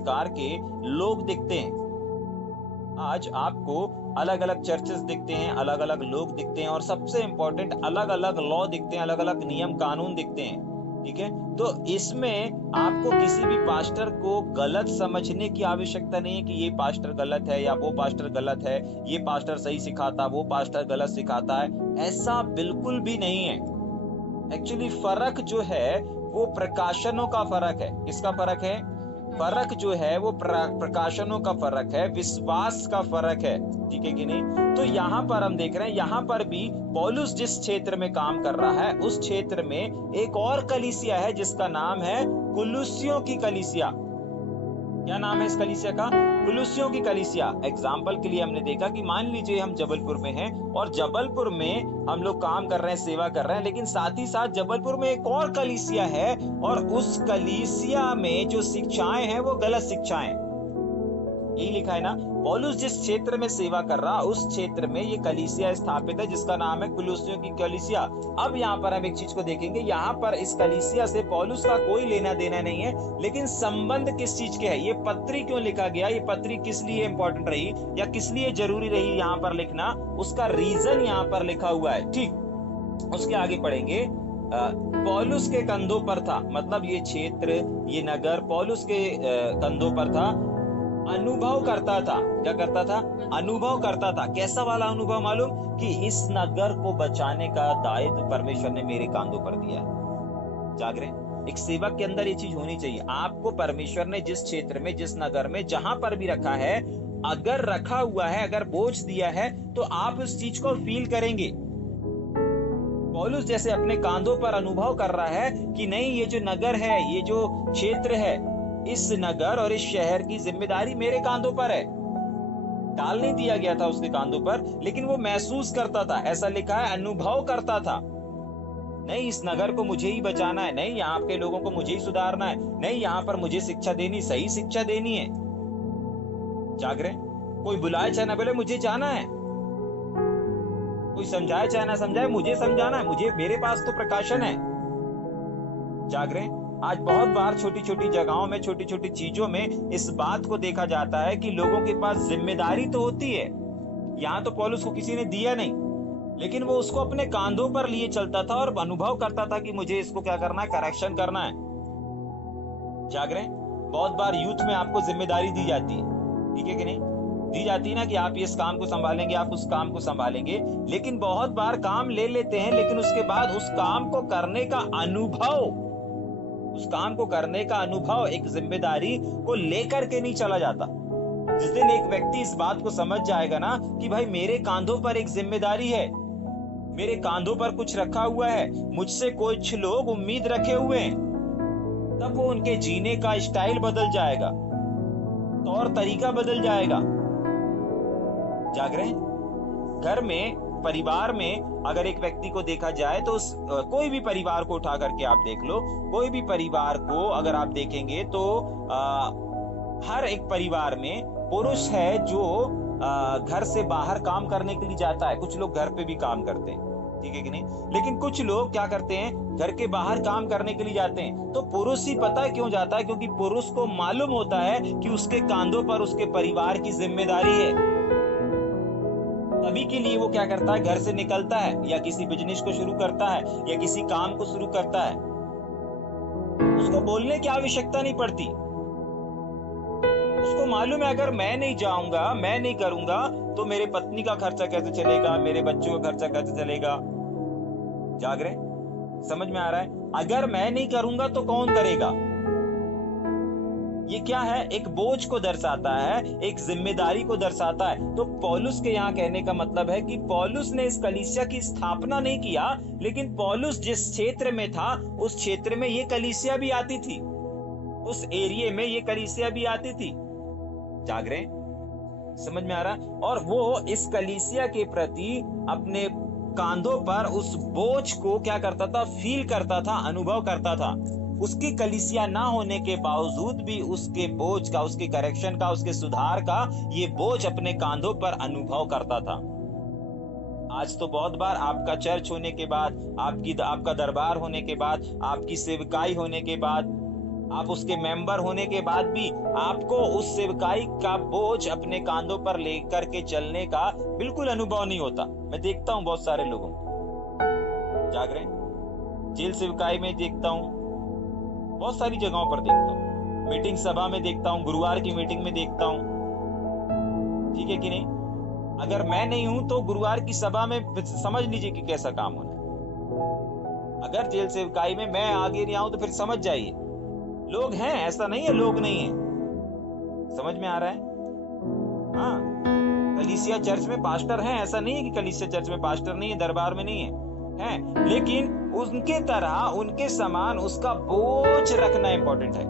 प्रकार के लोग दिखते हैं। आज आपको अलग अलग चर्चेस दिखते हैं, अलग अलग लोग दिखते हैं, और सबसे इंपॉर्टेंट अलग अलग लॉ दिखते हैं, अलग अलग नियम कानून दिखते हैं। ठीक है, तो इसमें आपको किसी भी पास्टर को गलत समझने की आवश्यकता नहीं है कि ये पास्टर गलत है या वो पास्टर गलत है, ये पास्टर सही सिखाता, वो पास्टर गलत सिखाता है, ऐसा बिल्कुल भी नहीं है। एक्चुअली फर्क जो है वो प्रकाशनों का फर्क है। किसका फर्क है? फर्क जो है वो प्रकाशनों का फर्क है, विश्वास का फर्क है। ठीक है कि नहीं? तो यहाँ पर हम देख रहे हैं, यहाँ पर भी पौलुस जिस क्षेत्र में काम कर रहा है उस क्षेत्र में एक और कलीसिया है जिसका नाम है कुलुस्सियों की कलीसिया। क्या नाम है इस कलीसिया का? कुलुस्सियों की कलीसिया। एग्जाम्पल के लिए हमने देखा कि मान लीजिए हम जबलपुर में हैं और जबलपुर में हम लोग काम कर रहे हैं, सेवा कर रहे हैं, लेकिन साथ ही साथ जबलपुर में एक और कलीसिया है और उस कलीसिया में जो शिक्षाएं हैं वो गलत शिक्षाएं। यही लिखा है ना, पौलुस जिस क्षेत्र में सेवा कर रहा उस क्षेत्र में ये कलीसिया स्थापित है जिसका नाम है कुलुस्सियों की कलीसिया। अब यहाँ पर हम एक चीज को देखेंगे, यहाँ पर इस कलीसिया से पौलुस का कोई लेना देना नहीं है, लेकिन संबंध किस चीज के है, ये पत्री क्यों लिखा गया, ये पत्री किस लिए इंपॉर्टेंट रही या किस लिए जरूरी रही यहाँ पर लिखना, उसका रीजन यहाँ पर लिखा हुआ है। ठीक, उसके आगे पढ़ेंगे। पौलुस के कंधों पर था, मतलब ये क्षेत्र, ये नगर पौलुस के कंधों पर था। अनुभव करता था, क्या करता था? अनुभव करता था। कैसा वाला अनुभव मालूम? कि इस नगर को बचाने का दायित्व परमेश्वर ने मेरे कांधों पर दिया है। जाग रहे? एक सेवक के अंदर ये चीज होनी चाहिए। आपको परमेश्वर ने जिस क्षेत्र में, जिस नगर में, जहां पर भी रखा है, अगर रखा हुआ है, अगर बोझ दिया है, तो आप उस चीज को फील करेंगे। पौलुस जैसे अपने कांधों पर अनुभव कर रहा है कि नहीं, ये जो नगर है, ये जो क्षेत्र है, इस नगर और इस शहर की जिम्मेदारी मेरे कांधों पर है। डाल नहीं दिया गया था उसके कांधों पर, लेकिन वो महसूस करता था। ऐसा लिखा है, अनुभव करता था। नहीं, इस नगर को मुझे ही बचाना है, नहीं यहाँ के लोगों को मुझे ही सुधारना है, नहीं यहाँ पर मुझे शिक्षा देनी, सही शिक्षा देनी है। जाग रहे? कोई बुलाए चाहे ना बोले, मुझे जाना है। कोई समझाए चाहे ना समझाए, मुझे समझाना है, मुझे, मेरे पास तो प्रकाशन है। जाग रहे? आज बहुत बार छोटी छोटी जगहों में, छोटी छोटी चीजों में इस बात को देखा जाता है कि लोगों के पास जिम्मेदारी तो होती है। यहाँ तो पौलुस को किसी ने दिया नहीं, लेकिन वो उसको अपने कांधों पर लिए चलता था और अनुभव करता था कि मुझे इसको क्या करना है, करेक्शन करना है। जाग रहे? बहुत बार यूथ में आपको जिम्मेदारी दी जाती है, ठीक है कि नहीं? दी जाती है ना कि आप इस काम को संभालेंगे, आप उस काम को संभालेंगे, लेकिन बहुत बार काम ले लेते हैं, लेकिन उसके बाद उस काम को करने का अनुभव, उस काम को करने का अनुभव एक जिम्मेदारी को लेकर के नहीं चला जाता। जिस दिन एक व्यक्ति इस बात को समझ जाएगा ना कि भाई मेरे कांधों पर एक जिम्मेदारी है, मेरे कांधों पर कुछ रखा हुआ है, मुझसे कुछ लोग उम्मीद रखे हुए हैं, तब वो उनके जीने का स्टाइल बदल जाएगा, तौर तरीका बदल जाएगा। जाग रहे हैं? घर में, परिवार में अगर एक व्यक्ति को देखा जाए तो कोई भी परिवार को उठा करके आप देख लो, कोई भी परिवार को अगर आप देखेंगे तो हर एक परिवार में पुरुष है जो घर से बाहर काम करने के लिए जाता है। कुछ लोग घर पे भी काम करते हैं, ठीक है कि नहीं? लेकिन कुछ लोग क्या करते हैं, घर के बाहर काम करने के लिए जाते हैं। तो पुरुष ही पता है क्यों जाता है? क्योंकि पुरुष को मालूम होता है कि उसके कांधों पर उसके परिवार की जिम्मेदारी है। तभी के लिए वो क्या करता है, घर से निकलता है या किसी बिजनेस को शुरू करता है या किसी काम को शुरू करता है। उसको बोलने की आवश्यकता नहीं पड़ती। उसको मालूम है अगर मैं नहीं जाऊंगा, मैं नहीं करूंगा तो मेरे पत्नी का खर्चा कैसे चलेगा, मेरे बच्चों का खर्चा कैसे चलेगा। जाग रहे? समझ में आ रहा है? अगर मैं नहीं करूंगा तो कौन करेगा? ये क्या है? एक बोझ को दर्शाता है, एक जिम्मेदारी को दर्शाता है। तो पौलुस के यहाँ कहने का मतलब है कि पौलुस ने इस कलीसिया की स्थापना नहीं किया, लेकिन पौलुस जिस क्षेत्र में था उस क्षेत्र में ये कलीसिया भी आती थी, उस एरिया में ये कलीसिया भी आती थी। जाग रहे? समझ में आ रहा? और वो इस कलीसिया के प्रति अपने कांधों पर उस बोझ को क्या करता था, फील करता था, अनुभव करता था। उसकी कलीसिया ना होने के बावजूद भी उसके बोझ का, उसके करेक्शन का, उसके सुधार का ये बोझ अपने कांधों पर अनुभव करता था। आज तो बहुत बार आपका चर्च होने के बाद, आपका दरबार होने के बाद, आपकी सेवकाई होने के बाद, आप उसके मेंबर होने के बाद भी आपको उस सेवकाई का बोझ अपने कांधों पर लेकर के चलने का बिल्कुल अनुभव नहीं होता। मैं देखता हूं बहुत सारे लोगों को, जाग रहे हैं, जेल सेवकाई में देखता हूं, बहुत सारी जगहों पर देखता हूं, मीटिंग सभा में देखता हूं, गुरुवार की मीटिंग में देखता हूं। ठीक है कि नहीं? अगर मैं नहीं हूं तो गुरुवार की सभा में समझ लीजिए कि कैसा काम होना है। अगर जेल सेवकाई में मैं आगे नहीं आऊं तो फिर समझ जाइए लोग हैं, ऐसा नहीं है लोग नहीं है। समझ में आ रहा है? हाँ, कलीसिया चर्च में पास्टर हैं, ऐसा नहीं है कि कलीसिया चर्च में पास्टर नहीं है, दरबार में नहीं है, लेकिन उनके तरह उनके समान उसका बोझ रखना इंपॉर्टेंट है।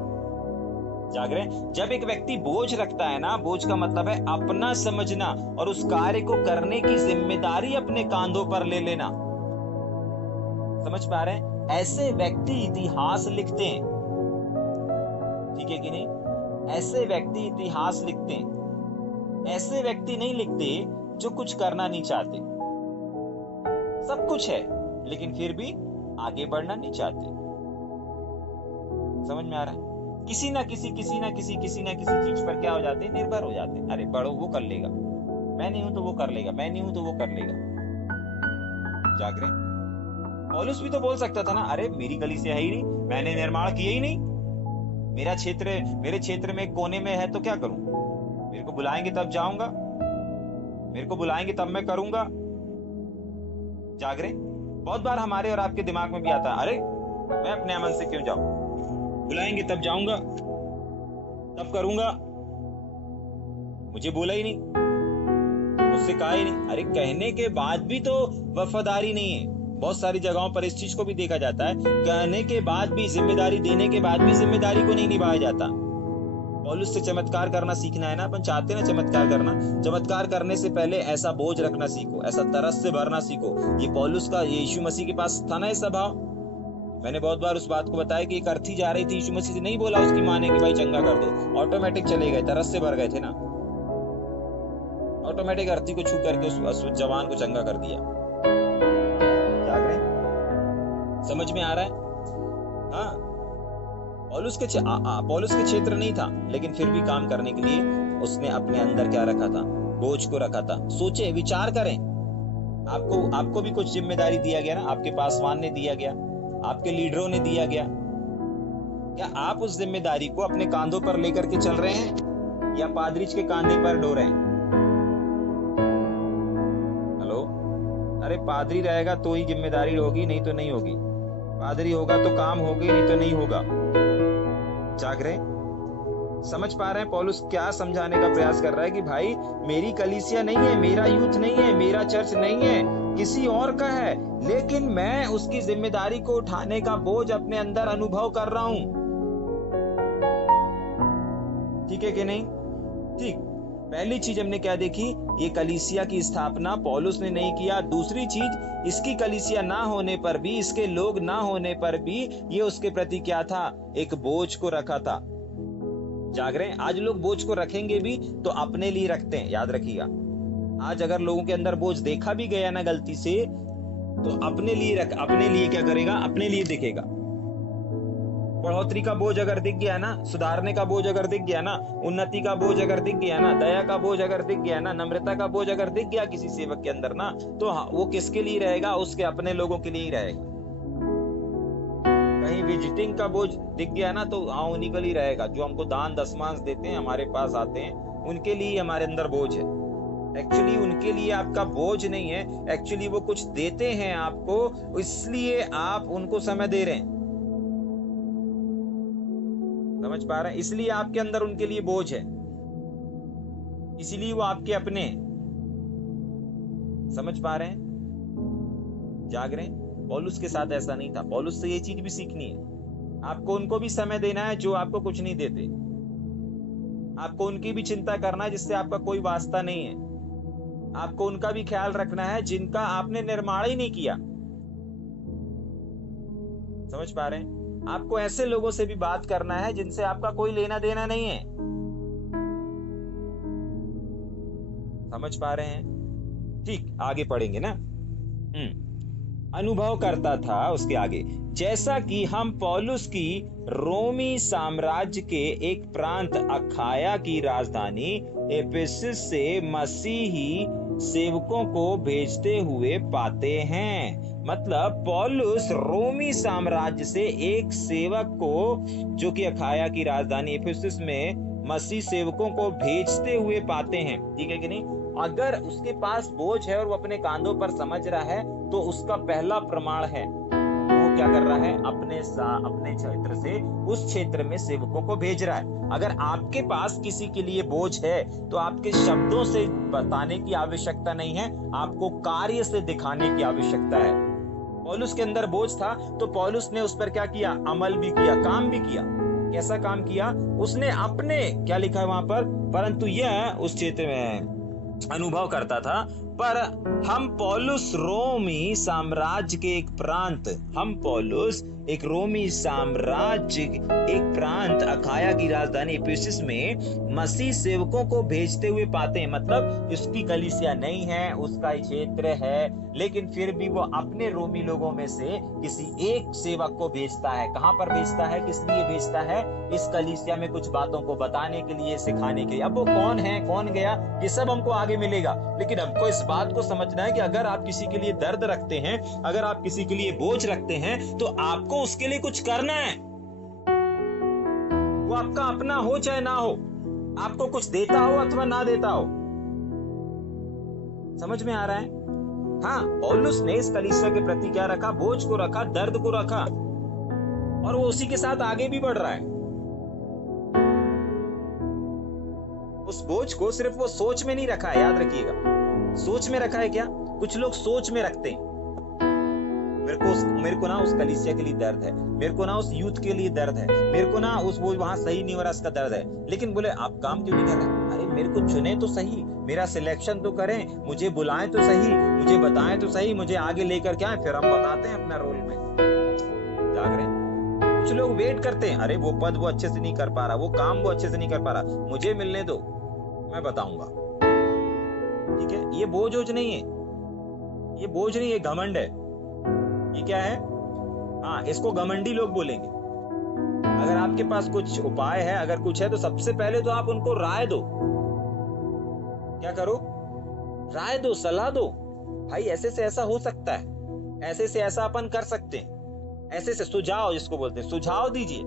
जाग रहे हैं? जब एक व्यक्ति बोझ रखता है ना, बोझ का मतलब है अपना समझना और उस कार्य को करने की जिम्मेदारी अपने कांधों पर ले लेना। समझ पा रहे हैं? ऐसे व्यक्ति इतिहास लिखते हैं। ठीक है कि नहीं? ऐसे व्यक्ति इतिहास लिखते हैं। ऐसे व्यक्ति नहीं लिखते जो कुछ करना नहीं चाहते, सब कुछ है लेकिन फिर भी आगे बढ़ना नहीं चाहते। समझ में आ रहा है? किसी ना किसी चीज पर क्या हो जाते हैं? निर्भर हो जाते हैं। अरे बढ़ो, वो कर लेगा, मैं नहीं हूं तो वो कर लेगा, मैं नहीं हूं तो वो कर लेगा। जाग रहे? पौलुस भी तो बोल सकता था ना, अरे मेरी कलीसिया है ही नहीं, मैंने निर्माण किया ही नहीं, मेरे क्षेत्र में कोने में है तो क्या करूं? मेरे को बुलाएंगे तब जाऊंगा, मेरे को बुलाएंगे तब मैं करूंगा। जाग रहे? बहुत बार हमारे और आपके दिमाग में भी आता है, अरे मैं अपने अमन से क्यों जाऊं, बुलाएंगे तब जाऊंगा, तब करूंगा, मुझे बोला ही नहीं, मुझसे कहा ही नहीं। अरे कहने के बाद भी तो वफादारी नहीं है। बहुत सारी जगहों पर इस चीज को भी देखा जाता है, कहने के बाद भी, जिम्मेदारी देने के बाद भी जिम्मेदारी को नहीं निभाया जाता। पौलुस से चमत्कार करना सीखना है ना, अपन चाहते हैं ना चमत्कार करना, चमत्कार करने से पहले ऐसा बोझ रखना सीखो, ऐसा तरस से भरना सीखो। ये पौलुस का, ये यीशु मसीह के पास था ना ये स्वभाव। मैंने बहुत बार उस बात को बताया कि एक अर्थी जा रही थी, यीशु मसीह से नहीं बोला उसकी माँ ने कि भाई चंगा कर दो, ऑटोमेटिक चले गए, तरस से भर गए थे ना, ऑटोमेटिक अर्थी को छू करके उस जवान को चंगा कर दिया। समझ में आ रहा है? हाँ, पौलुस के क्षेत्र नहीं था, लेकिन फिर भी काम करने के लिए उसने अपने अंदर क्या रखा था? बोझ को रखा था। सोचे, विचार करें, आपको भी कुछ जिम्मेदारी दिया गया ना, आपके पासवान ने दिया गया, आपके लीडरों ने दिया गया। क्या आप उस जिम्मेदारी को अपने कांधों पर लेकर के चल रहे हैं या पादरीज के कांधे पर ढो रहे हैं? हेलो? अरे पादरी रहेगा तो ही जिम्मेदारी होगी, नहीं तो नहीं होगी। पादरी होगा तो काम होगी, नहीं तो नहीं होगा। जाग रहे? समझ पा रहे हैं पौलुस क्या समझाने का प्रयास कर रहा है कि भाई मेरी कलीसिया नहीं है, मेरा यूथ नहीं है, मेरा चर्च नहीं है, किसी और का है, लेकिन मैं उसकी जिम्मेदारी को उठाने का बोझ अपने अंदर अनुभव कर रहा हूं। ठीक है कि नहीं? ठीक। पहली चीज हमने क्या देखी? ये कलीसिया की स्थापना पौलुस ने नहीं किया। दूसरी चीज, इसकी कलीसिया ना होने पर भी, इसके लोग ना होने पर भी ये उसके प्रति क्या था? एक बोझ को रखा था। जाग रहे हैं? आज लोग बोझ को रखेंगे भी तो अपने लिए रखते हैं, याद रखिएगा। आज अगर लोगों के अंदर बोझ देखा भी गया ना गलती से, तो अपने लिए क्या करेगा? अपने लिए दिखेगा। बढ़ोतरी का बोझ अगर दिख गया ना, सुधारने का बोझ अगर दिख गया ना, उन्नति का बोझ अगर दिख गया ना, दया का बोझ अगर दिख गया ना, नम्रता का बोझ अगर दिख गया किसी सेवक के अंदर ना, तो हाँ, वो किसके लिए रहेगा? उसके अपने लोगों के लिए ही रहेगा। कहीं विजिटिंग का बोझ दिख गया ना, तो हाँ, उन्हीं के लिए रहेगा। जो हमको दान दशमांश देते हैं, हमारे पास आते हैं, उनके लिए हमारे अंदर बोझ है। एक्चुअली उनके लिए आपका बोझ नहीं है, एक्चुअली वो कुछ देते हैं आपको, इसलिए आप उनको समय दे रहे हैं। समझ पा रहे हैं? इसलिए आपके अंदर उनके लिए बोझ है, इसीलिए वो आपके अपने। समझ पा रहे हैं? जाग रहे हैं? पौलुस के साथ ऐसा नहीं था। पौलुस से ये चीज भी सीखनी है। आपको उनको भी समय देना है जो आपको कुछ नहीं देते। आपको उनकी भी चिंता करना है जिससे आपका कोई वास्ता नहीं है। आपको उनका भी ख्याल रखना है जिनका आपने निर्माण ही नहीं किया। समझ पा रहे हैं? आपको ऐसे लोगों से भी बात करना है जिनसे आपका कोई लेना देना नहीं है। समझ पा रहे हैं? ठीक, आगे पढ़ेंगे ना। अनुभव करता था उसके आगे, जैसा कि हम पौलुस की रोमी साम्राज्य के एक प्रांत अखाया की राजधानी एफेसस से मसीही सेवकों को भेजते हुए पाते हैं। मतलब पौलुस रोमी साम्राज्य से एक सेवक को, जो कि अखाया की राजधानी एफेसस में मसीह सेवकों को भेजते हुए पाते हैं। ठीक है कि नहीं? अगर उसके पास बोझ है और वो अपने कांधों पर समझ रहा है, तो उसका पहला प्रमाण है वो क्या कर रहा है, अपने क्षेत्र से उस क्षेत्र में सेवकों को भेज रहा है। अगर आपके पास किसी के लिए बोझ है, तो आपके शब्दों से बताने की आवश्यकता नहीं है, आपको कार्य से दिखाने की आवश्यकता है। पौलुस के अंदर बोझ था, तो पौलुस ने उस पर क्या किया, अमल भी किया, काम भी किया। कैसा काम किया? उसने अपने, क्या लिखा है वहां पर, परंतु यह उस क्षेत्र में अनुभव करता था, पर हम पौलुस रोमी साम्राज्य के एक प्रांत, हम पौलुस एक रोमी साम्राज्य एक प्रांत अखाया की राजधानी एफेसस में मसीह सेवकों को भेजते हुए पाते हैं। मतलब इसकी कलीसिया नहीं है, उसका क्षेत्र है, लेकिन फिर भी वो अपने रोमी लोगों में से किसी एक सेवक को भेजता है। कहां पर भेजता है, किस लिए भेजता है? इस कलीसिया में कुछ बातों को बताने के लिए, सिखाने के लिए। अब वो कौन है, कौन गया, ये सब हमको आगे मिलेगा, लेकिन हमको इस बात को समझना है कि अगर आप किसी के लिए दर्द रखते हैं, अगर आप किसी के लिए बोझ रखते हैं, तो आपको उसके लिए कुछ करना है। वो आपका अपना हो चाहे ना हो, आपको कुछ देता हो अथवा ना देता हो। समझ में आ रहा है? हाँ, पौलुस ने इस कलीसिया के प्रति क्या रखा, बोझ को रखा, दर्द को रखा, और वो उसी के साथ आगे भी बढ़ रहा है। उस बोझ को सिर्फ वो सोच में नहीं रखा है, याद रखिएगा। सोच में रखा है क्या? कुछ लोग सोच में रखते हैं, मेरे को ना उस कलीसिया के लिए दर्द है, मेरे को ना उस यूथ के लिए दर्द है, मेरे को ना उस वो वहां सही नहीं हो रहा, उसका दर्द है। लेकिन बोले आप काम क्यों नहीं कर रहे? अरे मेरे को चुने तो सही, मेरा सिलेक्शन तो करें, मुझे बुलाएं तो सही, मुझे बताएं तो सही, मुझे आगे लेकर के आए, फिर हम बताते हैं अपना रोल में। जाग रहे हैं? कुछ लोग वेट करते हैं, अरे वो पद वो अच्छे से नहीं कर पा रहा, वो काम वो अच्छे से नहीं कर पा रहा, मुझे मिलने दो, मैं बताऊंगा। ठीक है? ये बोझ नहीं है, ये बोझ नहीं है, घमंड है। ये क्या है? हाँ, इसको घमंडी लोग बोलेंगे। अगर आपके पास कुछ उपाय है, अगर कुछ है, तो सबसे पहले तो आप उनको राय दो। क्या करो? राय दो, सलाह दो। भाई ऐसे से ऐसा हो सकता है, ऐसे से ऐसा अपन कर सकते हैं, ऐसे से सुझाव, जिसको बोलते हैं, सुझाव दीजिए।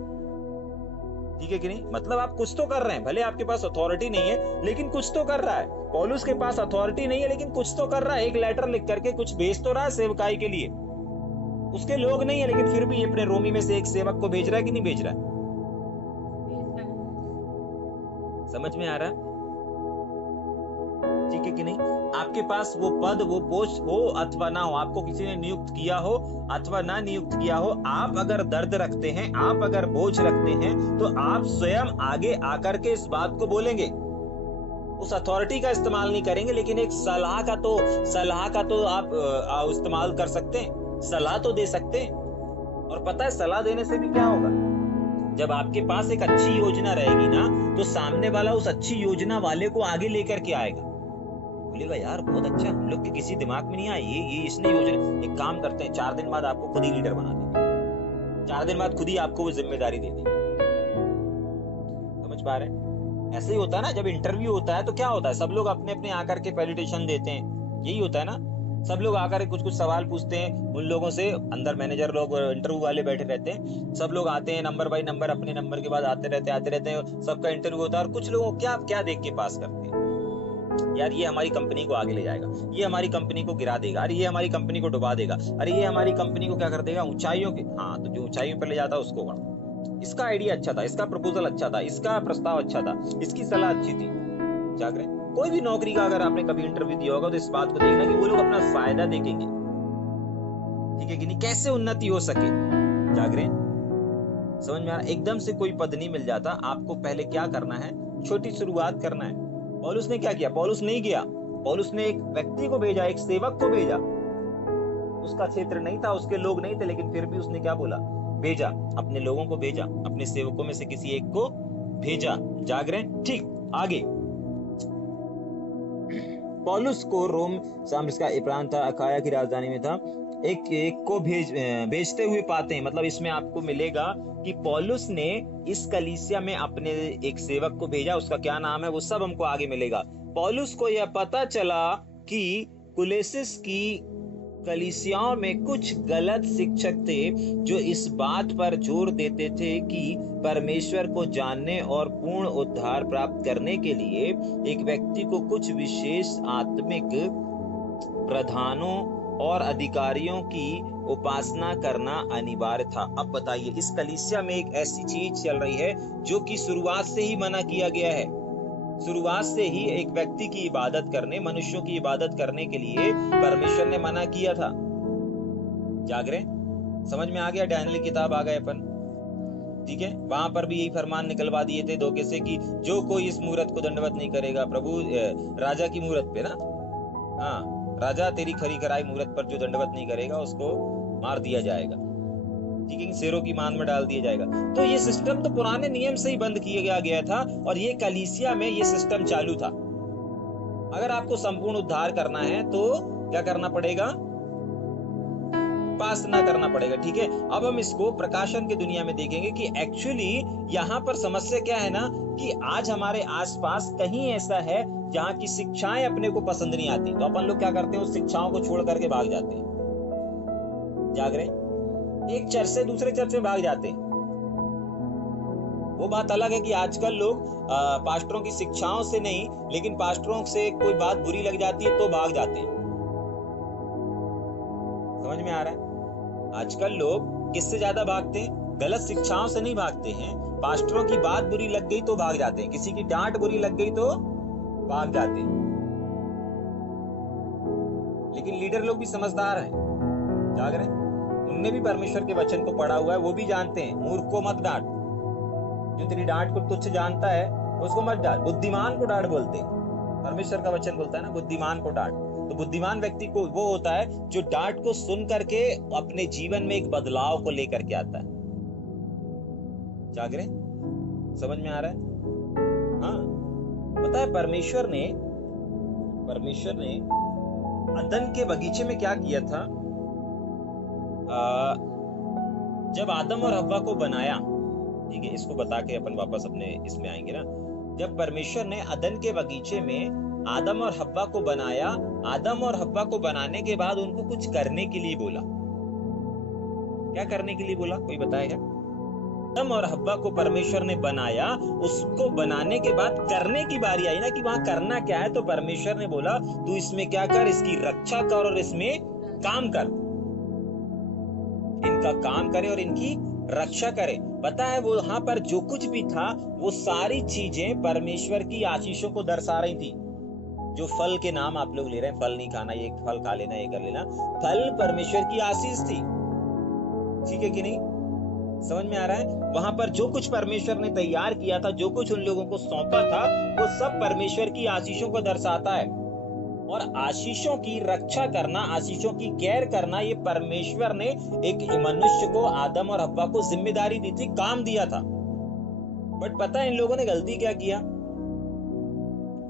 ठीक है कि नहीं? मतलब आप कुछ तो कर रहे हैं, भले आपके पास अथॉरिटी नहीं है, लेकिन कुछ तो कर रहा है। पौलुस के पास अथॉरिटी नहीं है, लेकिन कुछ तो कर रहा है, एक लेटर लिख करके कुछ भेज तो रहा है सेवकाई के लिए। उसके लोग नहीं है, लेकिन फिर भी अपने रोमी में से एक सेवक को भेज रहा है कि नहीं भेज रहा है? समझ में आ रहा है? ठीक है कि नहीं? आपके पास वो पद, वो पोस्ट हो अथवा ना हो, आपको किसी ने नियुक्त किया हो अथवा ना नियुक्त किया हो, आप अगर दर्द रखते हैं, आप अगर बोझ रखते हैं, तो आप स्वयं आगे आकर के इस बात को बोलेंगे। उस अथॉरिटी का इस्तेमाल नहीं करेंगे, लेकिन एक सलाह का तो आप इस्तेमाल कर सकते हैं, सलाह तो दे सकते हैं। और पता है सलाह देने से भी क्या होगा? जब आपके पास एक अच्छी योजना रहेगी ना, तो सामने वाला उस अच्छी योजना वाले को आगे लेकर के आएगा, बोलेगा यार बहुत अच्छा, हम लोग के किसी दिमाग में नहीं आया, ये इसने योजना। एक काम करते हैं, 4 दिन बाद आपको खुद ही लीडर बना देंगे, 4 दिन बाद खुद ही आपको वो जिम्मेदारी दे देंगे। समझ पा रहे हैं? ऐसे ही होता है ना, जब इंटरव्यू होता है तो क्या होता है, सब लोग अपने अपने आकर के प्रेजेंटेशन देते हैं, यही होता है ना। सब लोग आकर कुछ कुछ सवाल पूछते हैं उन लोगों से, अंदर मैनेजर लोग, इंटरव्यू वाले बैठे रहते हैं, सब लोग आते हैं नंबर बाय नंबर, अपने नंबर के बाद आते रहते हैं, सबका इंटरव्यू होता है। और कुछ लोगों क्या देख के पास करते हैं, यार ये हमारी कंपनी को आगे ले जाएगा, ये हमारी कंपनी को गिरा देगा, अरे ये हमारी कंपनी को डुबा देगा, अरे ये हमारी कंपनी को क्या कर देगा, ऊंचाइयों के। हाँ, तो जो ऊंचाइयों पर ले जाता है उसको बढ़ा, इसका आइडिया अच्छा था, इसका प्रपोजल अच्छा था, इसका प्रस्ताव अच्छा था, इसकी सलाह अच्छी थी। जाग रहे? कोई भी नौकरी का अगर आपने कभी इंटरव्यू दिया होगा, तो इस बात को देखना कि वो लोग अपना फायदा देखेंगे। ठीक है कि नहीं? कैसे उन्नति हो सके। जाग रहे? समझ में आ रहा? एकदम से कोई पद नहीं मिल जाता, आपको पहले क्या करना है, छोटी शुरुआत करना है। पौलुस ने क्या किया? पौलुस नहीं गया, पौलुस ने एक व्यक्ति को भेजा, एक सेवक को भेजा। उसका क्षेत्र नहीं था, उसके लोग नहीं थे, लेकिन फिर भी उसने क्या बोला? भेजा, अपने लोगों को भेजा, अपने सेवकों में से किसी एक को भेजा। जाग रहे? ठीक, आगे। पौलुस को रोम साम्राज्य का प्रांत था, अखाया की राजधानी में था, एक को भेजते हुए पाते हैं। मतलब इसमें आपको मिलेगा कि पौलुस ने इस कलीसिया में अपने एक सेवक को भेजा, उसका क्या नाम है वो सब हमको आगे मिलेगा। पौलुस को यह पता चला कि कुलेसिस की कलीसियाओं में कुछ गलत शिक्षक थे जो इस बात पर जोर देते थे कि परमेश्वर को जानने और पूर्ण उद्धार प्राप्त करने के लिए एक व्यक्ति को कुछ विशेष आत्मिक प्रधानों और अधिकारियों की उपासना करना अनिवार्य था। अब बताइए, इस कलीसिया में एक ऐसी चीज चल रही है जो कि शुरुआत से ही मना किया गया है। शुरुआत से ही एक व्यक्ति की इबादत करने, मनुष्यों की इबादत करने के लिए परमेश्वर ने मना किया था। जाग रहे? समझ में आ गया? डैनियल की किताब आ गए अपन, ठीक है। वहां पर भी यही फरमान निकलवा दिए थे धोखे से कि जो कोई इस मूरत को दंडवत नहीं करेगा, प्रभु राजा की मूरत पे ना, हाँ, राजा तेरी खरी खराई मूरत पर जो दंडवत नहीं करेगा उसको मार दिया जाएगा, ठीक है, शेरों की मान में डाल दिया जाएगा। तो ये सिस्टम तो पुराने नियम से ही बंद किया गया था और ये कलीसिया में ये सिस्टम चालू था। अगर आपको संपूर्ण उद्धार करना है तो क्या करना पड़ेगा? उपासना करना पड़ेगा, ठीक है। अब हम इसको प्रकाशन की दुनिया में देखेंगे कि एक्चुअली यहाँ पर समस्या क्या है ना, कि आज हमारे आसपास कहीं ऐसा है जहाँ की शिक्षाएं अपने को पसंद नहीं आती, तो अपन लोग क्या करते हैं, उस शिक्षाओं को छोड़ करके भाग जाते हैं। जाग रहे? एक चर्च से दूसरे चर्च में भाग जाते हैं। वो बात अलग है कि आजकल लोग पास्टरों की शिक्षाओं से नहीं, लेकिन पास्टरों से कोई बात बुरी लग जाती है तो भाग जाते हैं। समझ में आ रहा है? आजकल लोग किससे ज्यादा भागते हैं? गलत शिक्षाओं से नहीं भागते हैं, पास्टरों की बात बुरी लग गई तो भाग जाते हैं, किसी की डांट बुरी लग गई तो भाग जाते हैं। लेकिन लीडर लोग भी समझदार हैं, जाग रहे हैं, उनने भी परमेश्वर के वचन को पढ़ा हुआ है, वो भी जानते हैं मूर्ख को मत डांट, जो तेरी डांट को तुच्छ जानता है उसको मत डांट। बुद्धिमान को डांट बोलते हैं, परमेश्वर का वचन बोलता है ना, बुद्धिमान को डांट। तो बुद्धिमान व्यक्ति को वो होता है जो डांट को सुन करके अपने जीवन में एक बदलाव को लेकर के आता है। जाग रहे? समझ में आ रहा है? हाँ, पता है परमेश्वर ने अदन के बगीचे में क्या किया था? जब आदम और हव्वा को बनाया, ठीक है, इसको बता के अपन वापस अपने इसमें आएंगे ना। जब परमेश्वर ने अदन के बगीचे में आदम और हव्वा को बनाया, आदम और हव्वा को बनाने के बाद उनको कुछ करने के लिए बोला। क्या करने के लिए बोला? कोई बताएगा? आदम और हव्वा को परमेश्वर ने बनाया, उसको बनाने के बाद करने की बारी आई ना कि वहां करना क्या है। तो परमेश्वर ने बोला तू इसमें क्या कर, इसकी रक्षा कर और इसमें काम कर, इनका काम करे और इनकी रक्षा करे। पता है वो वहां पर जो कुछ भी था वो सारी चीजें परमेश्वर की आशीषों को दर्शा रही थी। जो फल के नाम आप लोग ले रहे हैं, फल नहीं खाना, ये फल खा लेना, ये कर लेना, फल परमेश्वर की आशीष थी, ठीक है कि नहीं? समझ में आ रहा है? वहां पर जो कुछ परमेश्वर ने तैयार किया था, जो कुछ उन लोगों को सौंपा था, वो सब परमेश्वर की आशीषों को दर्शाता है। और आशीषों की रक्षा करना, आशीषों की केयर करना, ये परमेश्वर ने एक मनुष्य को, आदम और हव्वा को जिम्मेदारी दी थी, काम दिया था। बट पता है इन लोगों ने गलती क्या किया?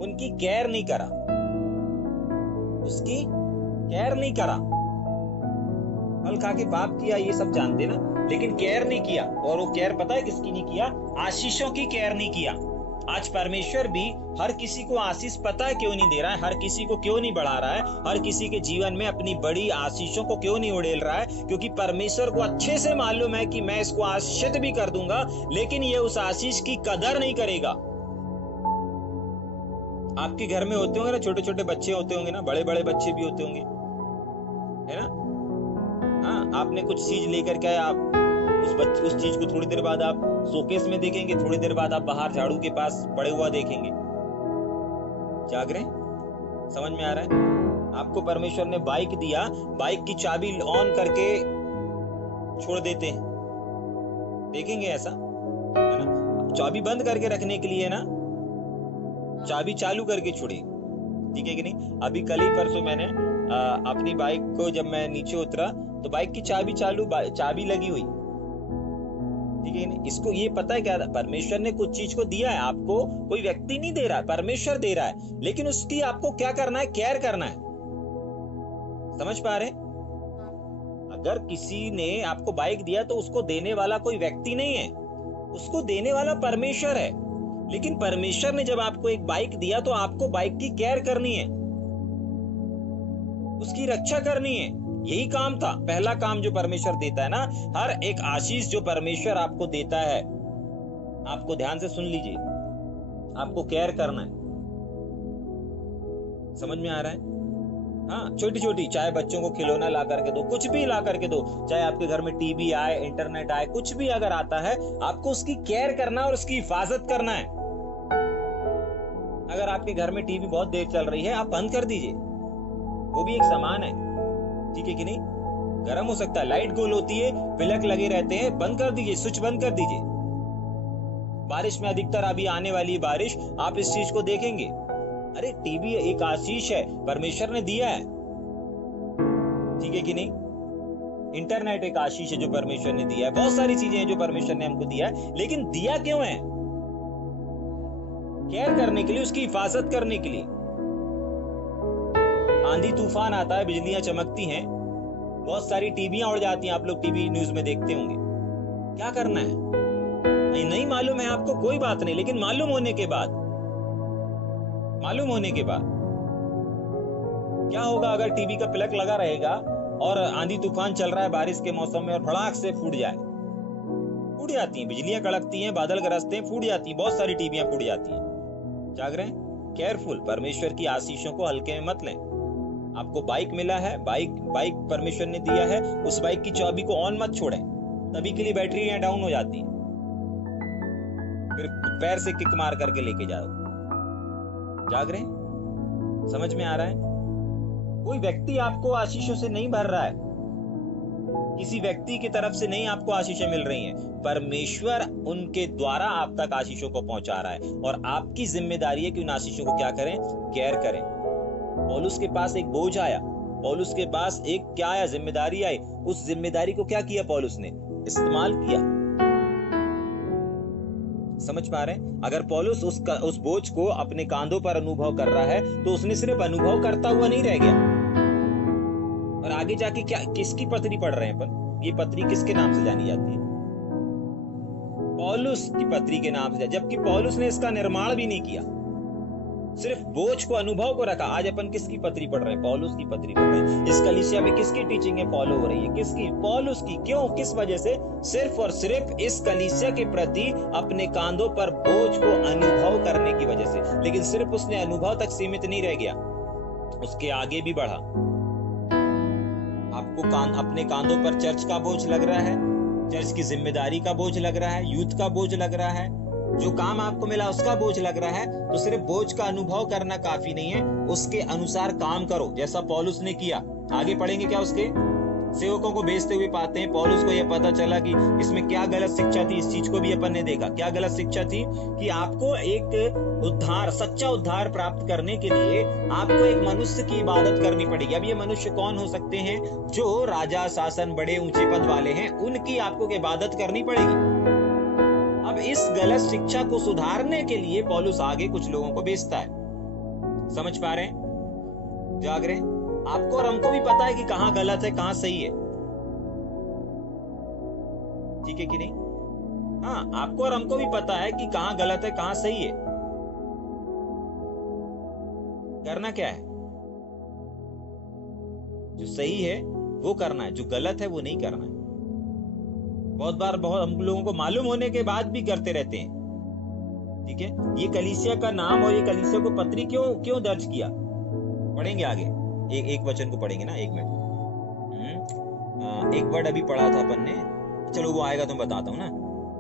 उनकी केयर नहीं करा, उसकी केयर नहीं करा। फल खा के पाप किया, ये सब जानते ना, लेकिन केयर नहीं किया। और वो केयर पता है किसकी नहीं किया? आशीषों की केयर नहीं किया। आज परमेश्वर भी हर किसी को आशीष पता है क्यों नहीं दे रहा है, हर किसी को क्यों नहीं बढ़ा रहा है, हर किसी के जीवन में अपनी बड़ी आशीषों को क्यों नहीं उड़ेल रहा है? क्योंकि परमेश्वर को अच्छे से मालूम है कि मैं इसको आशीषित भी कर दूंगा, लेकिन ये उस आशीष की कदर नहीं करेगा। आपके घर में होते होंगे ना, छोटे छोटे बच्चे होते होंगे ना, बड़े बड़े बच्चे भी होते होंगे, है ना? हाँ, आपने कुछ चीज लेकर के आप उस चीज को थोड़ी देर बाद आप शोकेस में देखेंगे, थोड़ी देर बाद आप बाहर झाड़ू के पास पड़े हुआ देखेंगे। जाग रहे? समझ में आ रहा है? आपको परमेश्वर ने बाइक दिया, बाइक की चाबी ऑन करके छोड़ देते हैं, देखेंगे ऐसा, है ना? चाबी बंद करके रखने के लिए ना, चाबी चालू करके छोड़ी, ठीक है कि नहीं? अभी कल ही परसों मैंने अपनी बाइक को, जब मैं नीचे उतरा तो बाइक की चाबी चाबी लगी हुई, ठीक है नहीं? इसको ये पता है क्या था? परमेश्वर ने कुछ चीज को दिया है आपको, कोई व्यक्ति नहीं दे रहा है, परमेश्वर दे रहा है, लेकिन उसकी आपको क्या करना है? केयर करना है। समझ पा रहे? अगर किसी ने आपको बाइक दिया तो उसको देने वाला कोई व्यक्ति नहीं है, उसको देने वाला परमेश्वर है। लेकिन परमेश्वर ने जब आपको एक बाइक दिया तो आपको बाइक की केयर करनी है, उसकी रक्षा करनी है। यही काम था, पहला काम जो परमेश्वर देता है ना, हर एक आशीष जो परमेश्वर आपको देता है, आपको ध्यान से सुन लीजिए, आपको केयर करना है। समझ में आ रहा है? हाँ, छोटी छोटी, चाहे बच्चों को खिलौना ला करके दो, कुछ भी ला करके दो, चाहे आपके घर में टीवी आए, इंटरनेट आए, कुछ भी अगर आता है, आपको उसकी केयर करना है और उसकी हिफाजत करना है। अगर आपके घर में टीवी बहुत देर चल रही है, आप बंद कर दीजिए, वो भी एक सामान है, ठीक है कि नहीं? गर्म हो सकता है, लाइट गोल होती है, प्लग लगे रहते हैं, बंद कर दीजिए, स्विच बंद कर दीजिए। बारिश में अधिकतर अभी आने वाली बारिश, आप इस चीज को देखेंगे। अरे टीवी एक आशीष है, परमेश्वर ने दिया है, ठीक है कि नहीं? इंटरनेट एक आशीष है जो परमेश्वर ने दिया है, बहुत सारी चीजें हैं जो परमेश्वर ने हमको दिया है, लेकिन दिया क्यों है? केयर करने के लिए, उसकी हिफाजत करने के लिए। आंधी तूफान आता है, बिजलियां चमकती हैं, बहुत सारी टीवियां उड़ जाती हैं, आप लोग टीवी न्यूज में देखते होंगे। क्या करना है? नहीं मालूम है आपको, कोई बात नहीं, लेकिन मालूम होने के बाद क्या होगा अगर टीवी का प्लग लगा रहेगा और आंधी तूफान चल रहा है बारिश के मौसम में और भड़ाक से फूट जाए? फूट जाती हैं, बिजलियां कड़कती हैं, बादल गरजते हैं, फूट जाती हैं, बहुत सारी टीवियां फूट जाती हैं। जाग रहे हैं? केयरफुल, परमेश्वर की आशीषों को हल्के में मत लें। आपको बाइक मिला है, बाइक परमेश्वर ने दिया है, उस बाइक की चाबी को ऑन मत छोड़ें, तभी के लिए बैटरी डाउन हो जाती है, फिर पैर से किक मार करके लेके जाओ। जाग रहे हैं? समझ में आ रहा है? कोई व्यक्ति आपको आशीषों से नहीं भर रहा है, किसी व्यक्ति की तरफ से नहीं आपको आशीषें मिल रही हैं, परमेश्वर उनके द्वारा आप तक आशीषों को पहुंचा रहा है, और आपकी जिम्मेदारी है कि उन आशीषों को क्या करें? केयर करें। पौलुस के पास एक बोझ आया, पौलुस के पास एक क्या आया? जिम्मेदारी आई। उस जिम्मेदारी को क्या किया पौलुस ने? इस्तेमाल किया। समझ पा रहे हैं? अगर पौलुस उस बोझ को अपने कांधों पर अनुभव कर रहा है, तो उसने सिर्फ अनुभव करता हुआ नहीं रह गया। और आगे जाके क्या, किसकी पत्री पढ़ रहे हैं अपन? ये पत्री किसके नाम से जानी जाती है? पौलुस की पत्री के नाम से, जबकि पौलुस ने इसका निर्माण भी नहीं किया, सिर्फ बोझ को, अनुभव को रखा। आज अपन किसकी पत्री पढ़ रहे हैं? पौलुस की पत्री पढ़ रहे हैं। इस कलीसिया में किसकी टीचिंग है फॉलो हो रही है? किसकी? पौलुस की। क्यों? किस वजह से? सिर्फ और सिर्फ इस कलीसिया के प्रति अपने कांधों पर बोझ को अनुभव करने की वजह से। लेकिन सिर्फ उसने अनुभव तक सीमित नहीं रह गया, उसके आगे भी बढ़ा। आपको अपने कांधों पर चर्च का बोझ लग रहा है, चर्च की जिम्मेदारी का बोझ लग रहा है, यूथ का बोझ लग रहा है, जो काम आपको मिला उसका बोझ लग रहा है, तो सिर्फ बोझ का अनुभव करना काफी नहीं है, उसके अनुसार काम करो, जैसा पौलुस ने किया। आगे पढ़ेंगे क्या उसके सेवकों को भेजते हुए पाते हैं। पौलुस को यह पता चला कि इसमें क्या गलत शिक्षा थी, इस चीज को भी अपन ने देखा। क्या गलत शिक्षा थी? कि आपको एक उद्धार, सच्चा उद्धार प्राप्त करने के लिए आपको एक मनुष्य की इबादत करनी पड़ेगी। अब ये मनुष्य कौन हो सकते हैं? जो राजा, शासन, बड़े ऊंचे पद वाले हैं, उनकी आपको इबादत करनी पड़ेगी। अब इस गलत शिक्षा को सुधारने के लिए पौलुस आगे कुछ लोगों को भेजता है। समझ पा रहे हैं? जाग रहे हैं? आपको और हमको भी पता है कि कहां गलत है, कहां सही है, ठीक है कि नहीं? हाँ, आपको और हमको भी पता है कि कहां गलत है, कहां सही है। करना क्या है? जो सही है वो करना है, जो गलत है वो नहीं करना है। बहुत बार हम लोगों को मालूम होने के बाद भी करते रहते हैं, ठीक है? ये कलीसिया का नाम और ये कलीसिया को पत्री क्यों दर्ज किया? पढ़ेंगे आगे, एक वचन को पढ़ेंगे ना, एक मिनट। एक वर्ड अभी पढ़ा था अपन ने, चलो वो आएगा तो मैं बताता हूँ ना।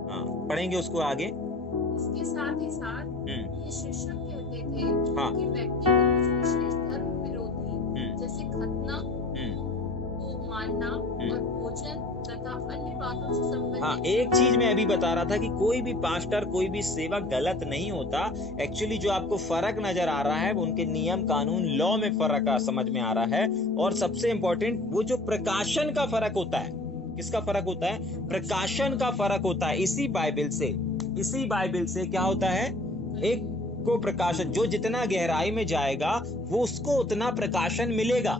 हाँ, पढ़ेंगे उसको आगे। इसके साथ ही साथ ये शिक्षक कहते थे हाँ, कि व्यक्ति को कुछ विशेष धर्म विरोधी जैसे खतना को मानना और भोजन तथा अन्य बातों से संबंधित। हाँ, एक चीज मैं अभी बता रहा था कि कोई भी पास्टर, कोई भी सेवक गलत नहीं होता। एक्चुअली जो आपको फर्क नजर आ रहा है वो उनके नियम कानून, लॉ में फर्क समझ में आ रहा है। और सबसे इंपॉर्टेंट वो जो प्रकाशन का फर्क होता है। किसका फर्क होता है? प्रकाशन का फर्क होता है। इसी बाइबल से क्या होता है? एक को प्रकाशन, जो जितना गहराई में जाएगा वो उसको उतना प्रकाशन मिलेगा।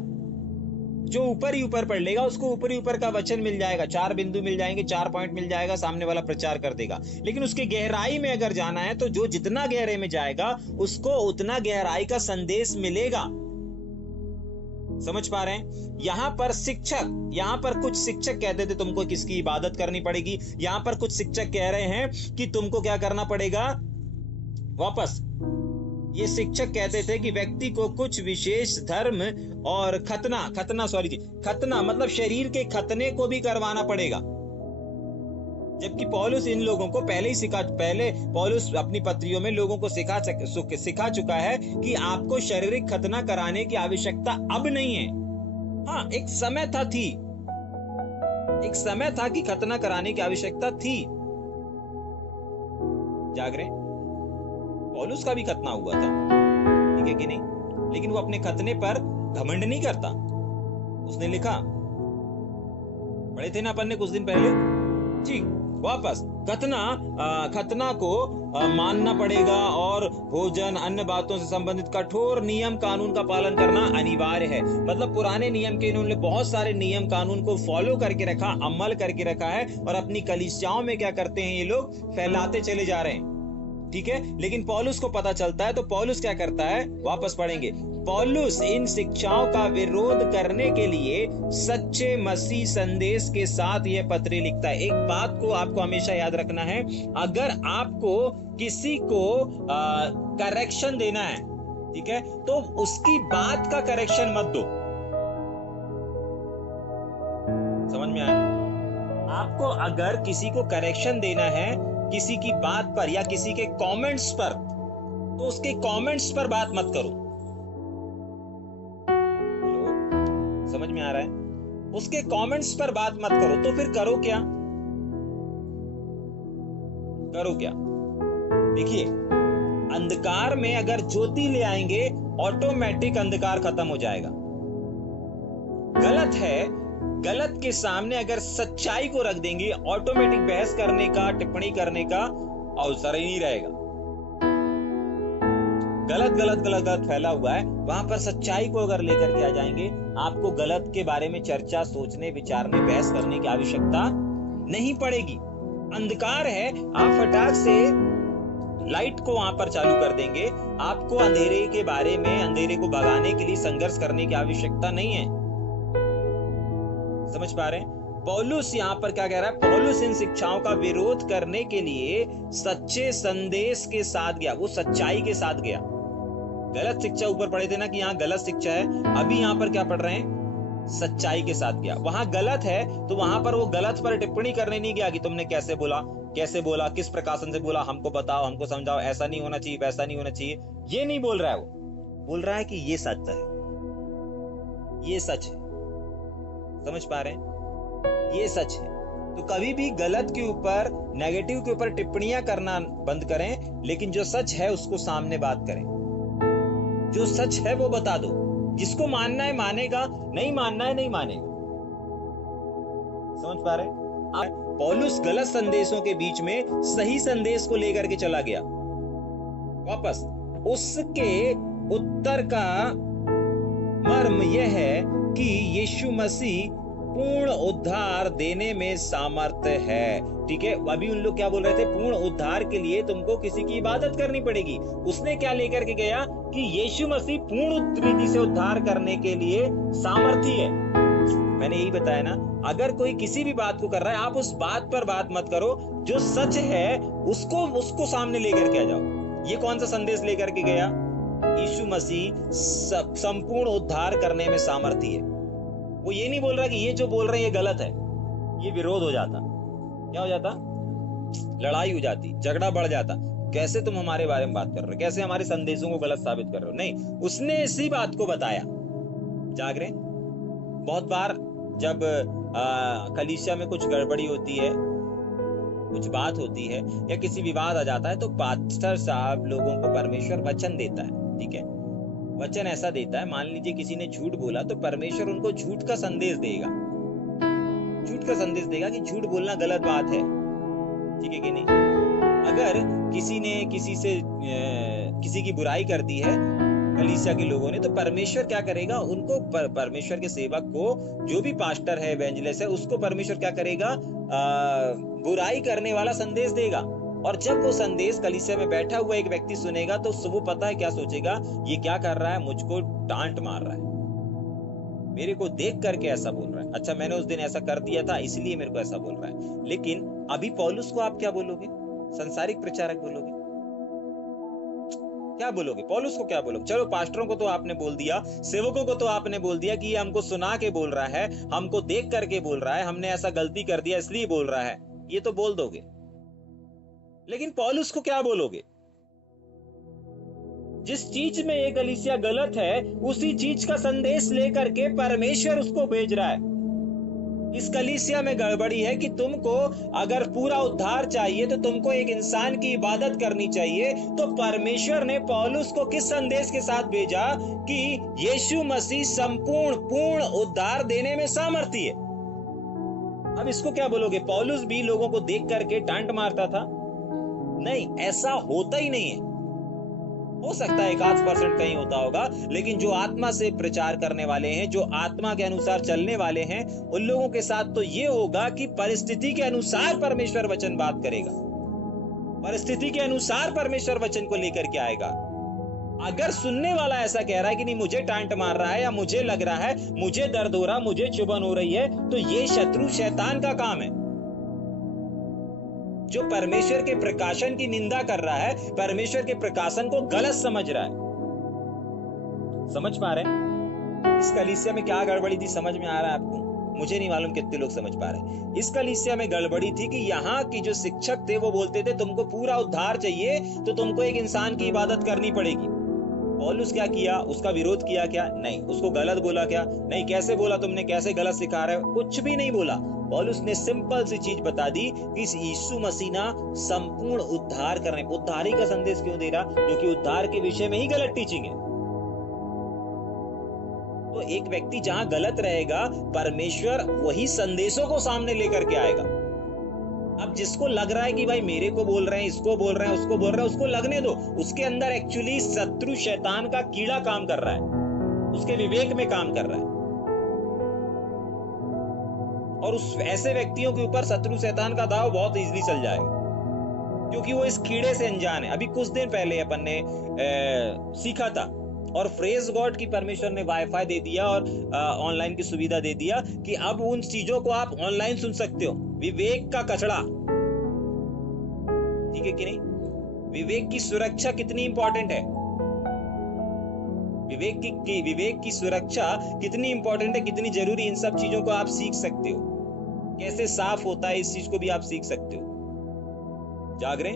जो ऊपर ही ऊपर पढ़ लेगा उसको ऊपर ही ऊपर का वचन मिल जाएगा, 4 बिंदु मिल जाएंगे, 4 पॉइंट मिल जाएगा, सामने वाला प्रचार कर देगा। लेकिन उसके गहराई में अगर जाना है तो जो जितना गहरे में जाएगा उसको उतना गहराई का संदेश मिलेगा। समझ पा रहे हैं? यहां पर कुछ शिक्षक कहते थे तुमको किसकी इबादत करनी पड़ेगी, यहां पर कुछ शिक्षक कह रहे हैं कि तुमको क्या करना पड़ेगा, वापस ये शिक्षक कहते थे कि व्यक्ति को कुछ विशेष धर्म और खतना मतलब शरीर के खतने को भी करवाना पड़ेगा। जबकि पौलुस इन लोगों को पहले पौलुस अपनी पत्रियों में लोगों को सिखा चुका है कि आपको शारीरिक खतना कराने की आवश्यकता अब नहीं है। हाँ, एक समय था कि खतना कराने की आवश्यकता थी। जाग रहे? पौलुस का भी खतना हुआ था, ठीक है कि नहीं? लेकिन वो अपने खतने पर घमंड नहीं करता। उसने लिखा, पढ़े थे ना अपन ने कुछ दिन पहले, ठीक। वापस खतना को मानना पड़ेगा और भोजन अन्य बातों से संबंधित कठोर नियम कानून का पालन करना अनिवार्य है। मतलब पुराने नियम के इन्होंने बहुत सारे नियम कानून को फॉलो करके रखा, अमल करके रखा है, और अपनी कलीसियाओं में क्या करते हैं ये लोग, फैलाते चले जा रहे हैं, ठीक है। लेकिन पौलुस को पता चलता है तो पौलुस क्या करता है, वापस पढ़ेंगे। पौलुस इन शिक्षाओं का विरोध करने के लिए सच्चे मसीह संदेश के साथ यह पत्र लिखता है। एक बात को आपको हमेशा याद रखना है, अगर आपको किसी को करेक्शन देना है, ठीक है, तो उसकी बात का करेक्शन मत दो। समझ में आया? आपको अगर किसी को करेक्शन देना है किसी की बात पर या किसी के कमेंट्स पर, तो उसके कमेंट्स पर बात मत करो। समझ में आ रहा है? उसके कमेंट्स पर बात मत करो। तो फिर करो क्या? देखिए, अंधकार में अगर ज्योति ले आएंगे ऑटोमेटिक अंधकार खत्म हो जाएगा। गलत है, गलत के सामने अगर सच्चाई को रख देंगे ऑटोमेटिक बहस करने का, टिप्पणी करने का अवसर ही नहीं रहेगा। गलत फैला हुआ है, वहां पर सच्चाई को अगर लेकर के आ जाएंगे, आपको गलत के बारे में चर्चा, सोचने, विचारने, बहस करने की आवश्यकता नहीं पड़ेगी। अंधकार है, आप फटाक से लाइट को वहां पर चालू कर देंगे। आपको अंधेरे के बारे में, अंधेरे को भगाने के लिए संघर्ष करने की आवश्यकता नहीं है। समझ पा रहे हैं? पौलुस यहां पर क्या कह रहा है? पौलुस इन शिक्षाओं का विरोध करने के लिए सच्चे संदेश के साथ गया, वो सच्चाई के साथ गया। गलत शिक्षा ऊपर पढ़े थे ना कि यहाँ गलत शिक्षा है, अभी यहाँ पर क्या पढ़ रहे हैं? सच्चाई के साथ गया। वहां गलत है तो वहां पर वो गलत पर टिप्पणी करने नहीं गया कि तुमने कैसे बोला, किस प्रकाशन से बोला, हमको बताओ, हमको समझाओ, ऐसा नहीं होना चाहिए, वैसा नहीं होना चाहिए, ये नहीं बोल रहा है। वो बोल रहा है कि ये सच है, ये सच है। समझ पा रहे हैं? ये सच है। तो कभी भी गलत के ऊपर, नेगेटिव के ऊपर टिप्पणियां करना बंद करें, लेकिन जो सच है उसको सामने बात करें। जो सच है वो बता दो। जिसको मानना है मानेगा, नहीं मानना है नहीं मानेगा। समझ पा रहे हैं? पौलुस गलत संदेशों के बीच में सही संदेश को लेकर के चला गया। वापस उसके उत्तर का मर्म यह है कि यीशु मसीह पूर्ण उद्धार देने में सामर्थ्य है। ठीक है, अभी उन लोग क्या बोल रहे थे? पूर्ण उद्धार के लिए तुमको किसी की इबादत करनी पड़ेगी। उसने क्या लेकर के गया कि यीशु मसीह पूर्ण रीति से उद्धार करने के लिए सामर्थ्य है। मैंने यही बताया ना, अगर कोई किसी भी बात को कर रहा है, आप उस बात पर बात मत करो, जो सच है उसको सामने लेकर के आ जाओ। ये कौन सा संदेश लेकर के गया? यीशु मसीह संपूर्ण उद्धार करने में सामर्थ्य है। वो ये नहीं बोल रहा कि ये जो बोल रहे हैं ये गलत है। ये विरोध हो जाता, क्या हो जाता? लड़ाई हो जाती, झगड़ा बढ़ जाता। कैसे तुम हमारे बारे में बात कर रहे हो, कैसे हमारे संदेशों को गलत साबित कर रहे हो? नहीं, उसने इसी बात को बताया। जाग रहे? बहुत बार जब कलीसिया में कुछ गड़बड़ी होती है, कुछ बात होती है या किसी विवाद आ जाता है, तो पास्टर साहब लोगों को परमेश्वर वचन देता है। ठीक है, वचन ऐसा देता है, मान लीजिए किसी ने झूठ बोला तो परमेश्वर उनको झूठ का संदेश देगा, झूठ का संदेश देगा कि झूठ बोलना गलत बात है। ठीक है कि नहीं? अगर किसी ने किसी की बुराई कर दी है कलीसिया के लोगों ने, तो परमेश्वर क्या करेगा, उनको परमेश्वर के सेवक को, जो भी पास्टर है, एवेंजलिस्ट है, उसको परमेश्वर क्या करेगा, बुराई करने वाला संदेश देगा। और जब वो संदेश कलीसिया में बैठा हुआ एक व्यक्ति सुनेगा तो वो पता है क्या सोचेगा, ये क्या कर रहा है, मुझको डांट मार रहा है, मेरे को देख करके ऐसा बोल रहा है, अच्छा मैंने उस दिन ऐसा कर दिया था इसलिए मेरे को ऐसा बोल रहा है। लेकिन अभी पौलुस को आप क्या बोलोगे, संसारिक प्रचारक बोलोगे, क्या बोलोगे, पौलुस को क्या बोलोगे? चलो पास्टरों को तो आपने बोल दिया, सेवकों को तो आपने बोल दिया कि ये हमको सुना के बोल रहा है, हमको देख करके बोल रहा है, हमने ऐसा गलती कर दिया इसलिए बोल रहा है, ये तो बोल दोगे। लेकिन पौलुस को क्या बोलोगे? जिस चीज में ये कलीसिया गलत है, उसी चीज का संदेश लेकर के परमेश्वर उसको भेज रहा है। इस कलीसिया में गड़बड़ी है कि तुमको अगर पूरा उद्धार चाहिए तो तुमको एक इंसान की इबादत करनी चाहिए, तो परमेश्वर ने पौलुस को किस संदेश के साथ भेजा कि यीशु मसीह संपूर्ण पूर्ण उद्धार देने में सामर्थ्य है। अब इसको क्या बोलोगे, पौलुस भी लोगों को देख करके डांट मारता था? नहीं, ऐसा होता ही नहीं है। हो सकता है 1% कहीं होता होगा, लेकिन जो आत्मा से प्रचार करने वाले हैं, जो आत्मा के अनुसार चलने वाले हैं, उन लोगों के साथ तो ये होगा कि परिस्थिति के अनुसार परमेश्वर वचन बात करेगा, परिस्थिति के अनुसार परमेश्वर वचन को लेकर के आएगा। अगर सुनने वाला ऐसा कह रहा है कि नहीं मुझे डांट मार रहा है, या मुझे लग रहा है, मुझे दर्द हो रहा, मुझे चुभन हो रही है, तो ये शत्रु शैतान का काम है, जो परमेश्वर के प्रकाशन की निंदा कर रहा है, परमेश्वर के प्रकाशन को गलत समझ रहा है। समझ पा रहे हैं इस कलीसिया में क्या गड़बड़ी थी? समझ में आ रहा है आपको? मुझे नहीं मालूम कितने लोग समझ पा रहे हैं। इस कलीसिया में गड़बड़ी थी कि यहाँ की जो शिक्षक थे वो बोलते थे तुमको पूरा उद्धार चाहिए तो तुमको एक इंसान की इबादत करनी पड़ेगी। पौलुस क्या किया, उसका विरोध किया क्या? नहीं। उसको गलत बोला क्या? नहीं। कैसे बोला तुमने, कैसे गलत सिखा रहे हो? कुछ भी नहीं बोला। पौलुस ने सिंपल सी चीज बता दी कि यीशु मसीह ना संपूर्ण उद्धार कर रहे हैं। उद्धारी का संदेश क्यों दे रहा? क्योंकि उद्धार के विषय में ही गलत टीचिंग है। तो एक व्यक्ति जहां गलत रहेगा, परमेश्वर वही संदेशों को सामने लेकर के आएगा। अब जिसको लग रहा है कि भाई मेरे को बोल रहे हैं, इसको बोल रहे हैं, उसको बोल रहे हैं, उसको लगने दो। उसके अंदर एक्चुअली शत्रु शैतान का कीड़ा काम कर रहा है, उसके विवेक में काम कर रहा है, और उस ऐसे व्यक्तियों के ऊपर शत्रु शैतान का दाव बहुत इजीली चल जाएगा, क्योंकि वो इस कीड़े से अनजान है। अभी कुछ दिन पहले अपन ने सीखा था, और फ्रेज गॉड की परमेश्वर ने वाईफाई दे दिया और ऑनलाइन की सुविधा दे दिया कि अब उन चीजों को आप ऑनलाइन सुन सकते हो। विवेक का कचड़ा, ठीक है कि नहीं? विवेक की सुरक्षा कितनी इंपॉर्टेंट है, विवेक की सुरक्षा कितनी इंपॉर्टेंट है, कितनी जरूरी, इन सब चीजों को आप सीख सकते हो। कैसे साफ होता है इस चीज को भी आप सीख सकते हो। जाग रहे?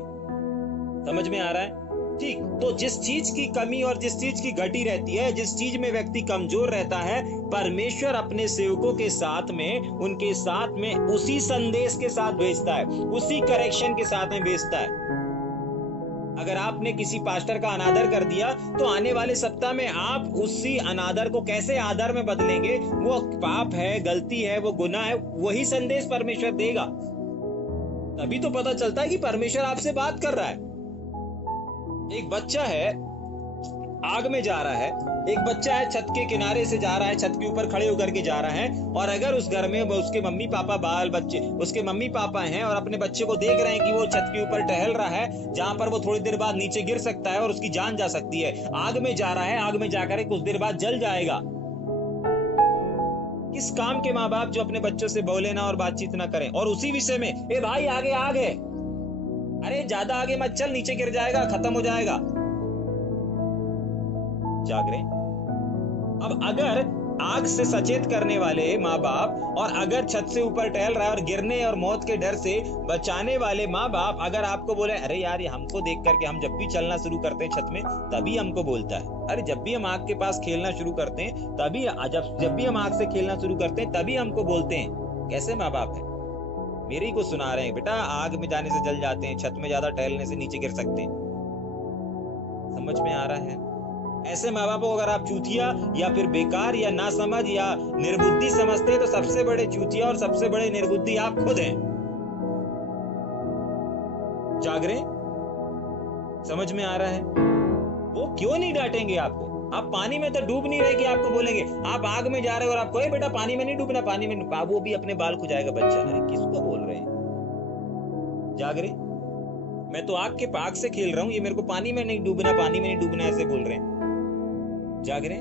समझ में आ रहा है? ठीक। तो जिस चीज की कमी और जिस चीज की घटी रहती है, जिस चीज में व्यक्ति कमजोर रहता है, परमेश्वर अपने सेवकों के साथ में, उनके साथ में उसी संदेश के साथ भेजता है, उसी करेक्शन के साथ में भेजता है। अगर आपने किसी पास्टर का अनादर कर दिया तो आने वाले सप्ताह में आप उसी अनादर को कैसे आदर में बदलेंगे? वो पाप है, गलती है, वो गुनाह है, वही संदेश परमेश्वर देगा। तभी तो पता चलता है कि परमेश्वर आपसे बात कर रहा है। एक बच्चा है, आग में जा रहा है, एक बच्चा है छत के किनारे से जा रहा है, छत के ऊपर खड़े होकर के जा रहा है, और अगर उस घर में उसके मम्मी पापा, बाल बच्चे, उसके मम्मी पापा हैं और अपने बच्चे को देख रहे हैं कि वो छत के ऊपर टहल रहा है, जहां पर वो थोड़ी देर बाद नीचे गिर सकता है और उसकी जान जा सकती है, आग में जा रहा है, आग में जाकर कुछ देर बाद जल जाएगा। किस काम के माँ बाप जो अपने बच्चों से बोले ना और बातचीत ना करें, और उसी विषय में ए भाई आगे आग है, अरे ज्यादा आगे मत चल, नीचे गिर जाएगा, खत्म हो जाएगा। जाग रहे? अब अगर आग से सचेत करने वाले माँ बाप, और अगर छत से ऊपर टहल रहा है और गिरने और मौत के डर से बचाने वाले माँ बाप अगर आपको बोले अरे यार ये हमको देख करके हम जब भी चलना शुरू करते हैं छत में तभी हमको बोलता है, अरे जब भी हम आग के पास खेलना शुरू करते हैं तभी, जब भी हम आग से खेलना शुरू करते हैं तभी हमको बोलते हैं। कैसे माँ बाप है? मेरी को सुना रहे हैं बेटा आग में जाने से जल जाते हैं, छत में ज्यादा टहलने से नीचे गिर सकते हैं। समझ में आ रहा है? ऐसे माँ बापों को अगर आप चूतिया या फिर बेकार या ना समझ या निर्बुद्धि समझते हैं तो सबसे बड़े चूतिया और सबसे बड़े निर्बुद्धि आप खुद हैं। जाग रहे? समझ में आ रहा है? वो क्यों नहीं डांटेंगे आपको? आप पानी में तो डूब नहीं रहे कि आपको बोलेंगे। आप आग में जा रहे हो और आपको बेटा पानी में नहीं डूबना, पानी में वो भी अपने बाल खुजाएगा बच्चा। अरे किसको बोल रहे हैं? जाग रहे? मैं तो आग से खेल रहा हूँ, ये मेरे को पानी में नहीं डूबना, पानी में नहीं डूबना ऐसे बोल रहे हैं। जाग रहे?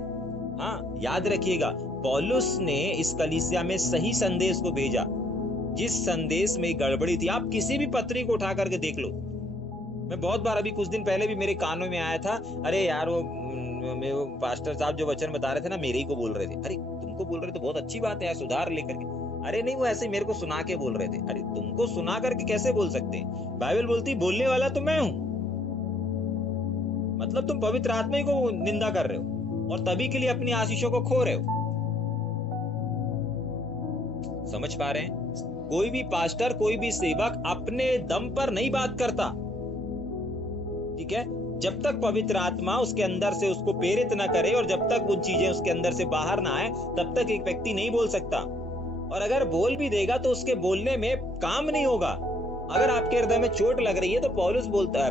हाँ, याद रखिएगा, पौलुस ने इस कलीसिया में सही संदेश को भेजा। जिस संदेश में गड़बड़ी थी, आप किसी भी पत्री को उठा करके देख लो। मैं बहुत बार, अभी कुछ दिन पहले भी मेरे कानों में आया था, अरे यार वो पास्टर साहब जो वचन बता रहे थे ना, मेरे ही को बोल रहे थे। अरे तुमको बोल रहे तो बहुत अच्छी बात है, सुधार लेकर के। अरे नहीं, वो ऐसे मेरे को सुना के बोल रहे थे। अरे तुमको सुना करके कैसे बोल सकते हैं? बाइबल बोलती बोलने वाला तो मैं हूं। मतलब तुम पवित्र आत्मा को निंदा कर रहे हो और तभी के लिए अपनी आशीषों को खो रहे हो। समझ पा रहे हैं? कोई भी पास्टर, कोई भी सेवक अपने दम पर नहीं बात करता, ठीक है? जब तक पवित्र आत्मा उसके अंदर से उसको प्रेरित न करे और जब तक वो चीजें उसके अंदर से बाहर ना आए, तब तक एक व्यक्ति नहीं बोल सकता। और अगर बोल भी देगा तो उसके बोलने में काम नहीं होगा। अगर आपके हृदय में चोट लग रही है तो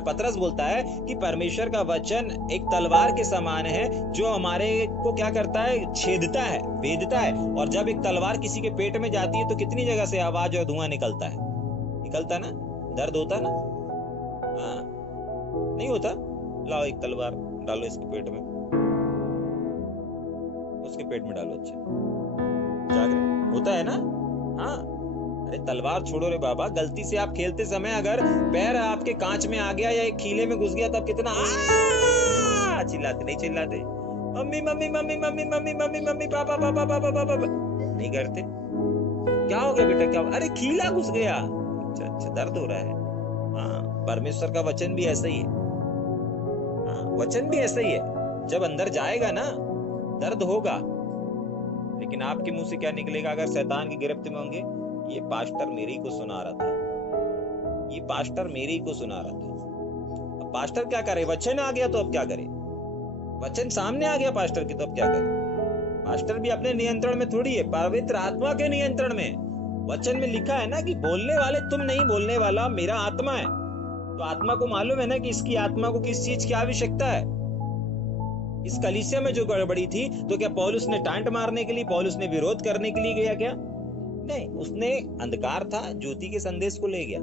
पतरस बोलता है कि परमेश्वर का वचन एक तलवार के समान है, जो हमारे को क्या करता है? छेदता है, भेदता है। और जब एक तलवार किसी के पेट में जाती है तो कितनी जगह से आवाज और धुआं निकलता है? निकलता ना? दर्द होता ना? हाँ, नहीं होता? लाओ एक तलवार डालो इसके पेट में, उसके पेट में डालो। अच्छा, जागृत होता है ना? हाँ। अरे तलवार छोड़ो रे बाबा, गलती से आप खेलते समय अगर पैर आपके कांच में आ गया या एक खीले में घुस गया, तब कितना चिल्लाते? नहीं चिल्लाते? Mummy mummy mummy mummy mummy mummy mummy papa पापा पापा पापा नहीं करते? क्या हो गया बेटा? क्या? अरे खीला घुस गया। अच्छा अच्छा, दर्द हो रहा है। हाँ, परमेश्वर का वचन भी ऐसा ही है। वचन भी ऐसा ही है, जब अंदर जाएगा ना दर्द होगा, लेकिन आपके मुंह से क्या निकलेगा? अगर शैतान की गिरफ्त में होंगे, ये पास्टर मेरे ही को सुना रहा था, ये पास्टर मेरे ही को सुना रहा था। अब पास्टर क्या करे? वचन आ गया तो अब क्या करे? वचन सामने आ गया पास्टर की, तो अब क्या करे? पास्टर भी अपने नियंत्रण में थोड़ी है, पवित्र आत्मा के नियंत्रण में। वचन में लिखा है ना कि बोलने वाले तुम नहीं, बोलने वाला मेरा आत्मा है। तो आत्मा को मालूम है ना कि इसकी आत्मा को किस चीज की आवश्यकता है। इस कलीसिया में जो गड़बड़ी थी, तो क्या पौलुस ने टांट मारने के लिए, पौलुस ने विरोध करने के लिए गया क्या? नहीं, उसने अंधकार था, ज्योति के संदेश को ले गया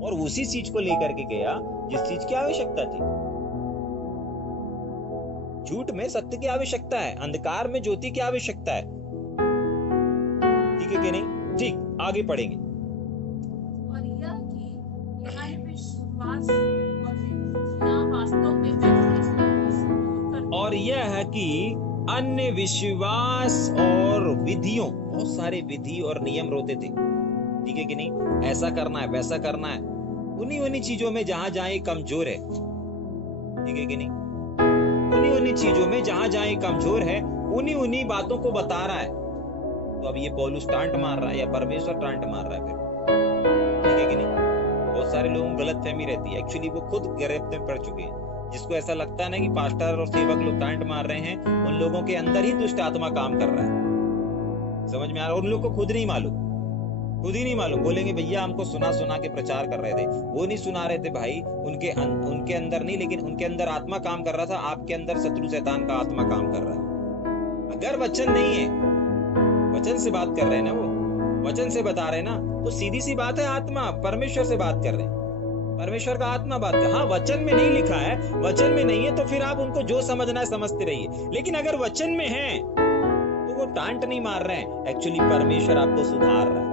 और उसी चीज को लेकर के गया जिस चीज की आवश्यकता थी। झूठ में सत्य की आवश्यकता है, अंधकार में ज्योति की आवश्यकता है। ठीक है कि नहीं? ठीक, आगे पढ़ेंगे। और यह है कि अन्य विश्वास और विधियों, बहुत सारे विधि और नियम रोते थे, ठीक है कि नहीं? ऐसा करना है, वैसा करना है, उन्हीं चीजों में जहां ये कमजोर है, ठीक है कि नहीं? उन्हीं चीजों में जहां कमजोर है, उन्हीं बातों को बता रहा है। तो अब ये पौलुस टांट मार रहा है या परमेश्वर टांट मार रहा है फिर? ठीक है कि नहीं? बहुत सारे लोगों को गलत फहमी रहती है, एक्चुअली वो खुद गिरफ्त में पड़ चुके हैं। जिसको ऐसा लगता है ना कि पास्टर और सेवक लोग टांट मार रहे हैं, उन लोगों के अंदर ही दुष्ट आत्मा काम कर रहा है। समझ में आ रहा है? उन लोग को खुद ही नहीं मालूम। बोलेंगे भैया हमको सुना के प्रचार कर रहे थे। वो नहीं सुना रहे थे भाई, उनके अंदर नहीं, लेकिन उनके अंदर आत्मा काम कर रहा था। आपके अंदर शत्रु शैतान का आत्मा काम कर रहा है। अगर वचन नहीं है, वचन से बात कर रहे हैं ना, वो वचन से बता रहे हैं ना, तो सीधी सी बात है, आत्मा परमेश्वर से बात कर रहे हैं, परमेश्वर का आत्मा बात कर। हाँ, वचन में नहीं लिखा है, वचन में नहीं है, तो फिर आप उनको जो समझना है समझते रहिए। लेकिन अगर वचन में है तो वो टांट नहीं मार रहे हैं, एक्चुअली परमेश्वर आपको सुधार रहा है।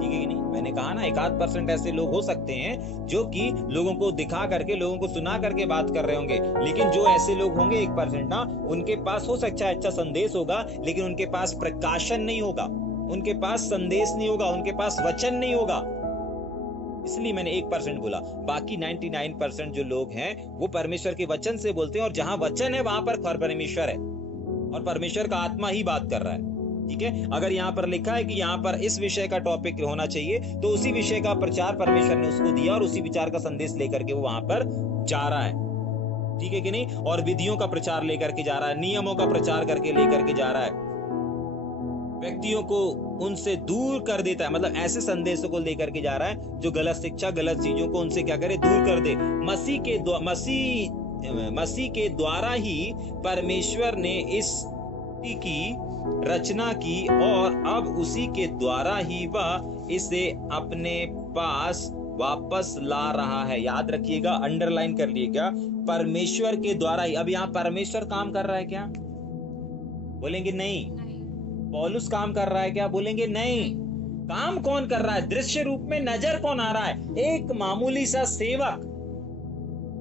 ठीक है कि नहीं? मैंने कहा ना, 1-8% ऐसे लोग हो सकते हैं जो कि लोगों को दिखा करके, लोगों को सुना करके बात कर रहे होंगे, लेकिन जो ऐसे लोग होंगे 1% ना, उनके पास हो सकता है अच्छा संदेश होगा, लेकिन उनके पास प्रकाशन नहीं होगा, उनके पास संदेश नहीं होगा, उनके पास वचन नहीं होगा। इसलिए मैंने 1% बोला। बाकी 99% जो लोग हैं वो परमेश्वर के वचन से बोलते हैं, और जहां वचन है वहां पर परमेश्वर है और परमेश्वर का आत्मा ही बात कर रहा है। ठीक है? अगर यहाँ पर लिखा है कि यहाँ पर इस विषय का टॉपिक होना चाहिए, तो उसी विषय का प्रचार परमेश्वर ने उसको दिया और उसी विचार का संदेश लेकर के वो वहां पर जा रहा है। ठीक है कि नहीं? और विधियों का प्रचार लेकर के जा रहा है, नियमों का प्रचार करके लेकर के जा रहा है, व्यक्तियों को उनसे दूर कर देता है। मतलब ऐसे संदेशों को लेकर के जा रहा है जो गलत शिक्षा, गलत चीजों को उनसे क्या करे, दूर कर दे। मसीह मसीह के द्वारा ही परमेश्वर ने इस सृष्टि की रचना की और अब उसी के द्वारा ही वह इसे अपने पास वापस ला रहा है। याद रखिएगा, अंडरलाइन कर लीजिएगा, परमेश्वर के द्वारा ही। अब यहाँ परमेश्वर काम कर रहा है क्या? बोलेंगे नहीं। पौलुस काम कर रहा है क्या? बोलेंगे नहीं। काम कौन कर रहा है? दृश्य रूप में नजर कौन आ रहा है? एक मामूली सा सेवक।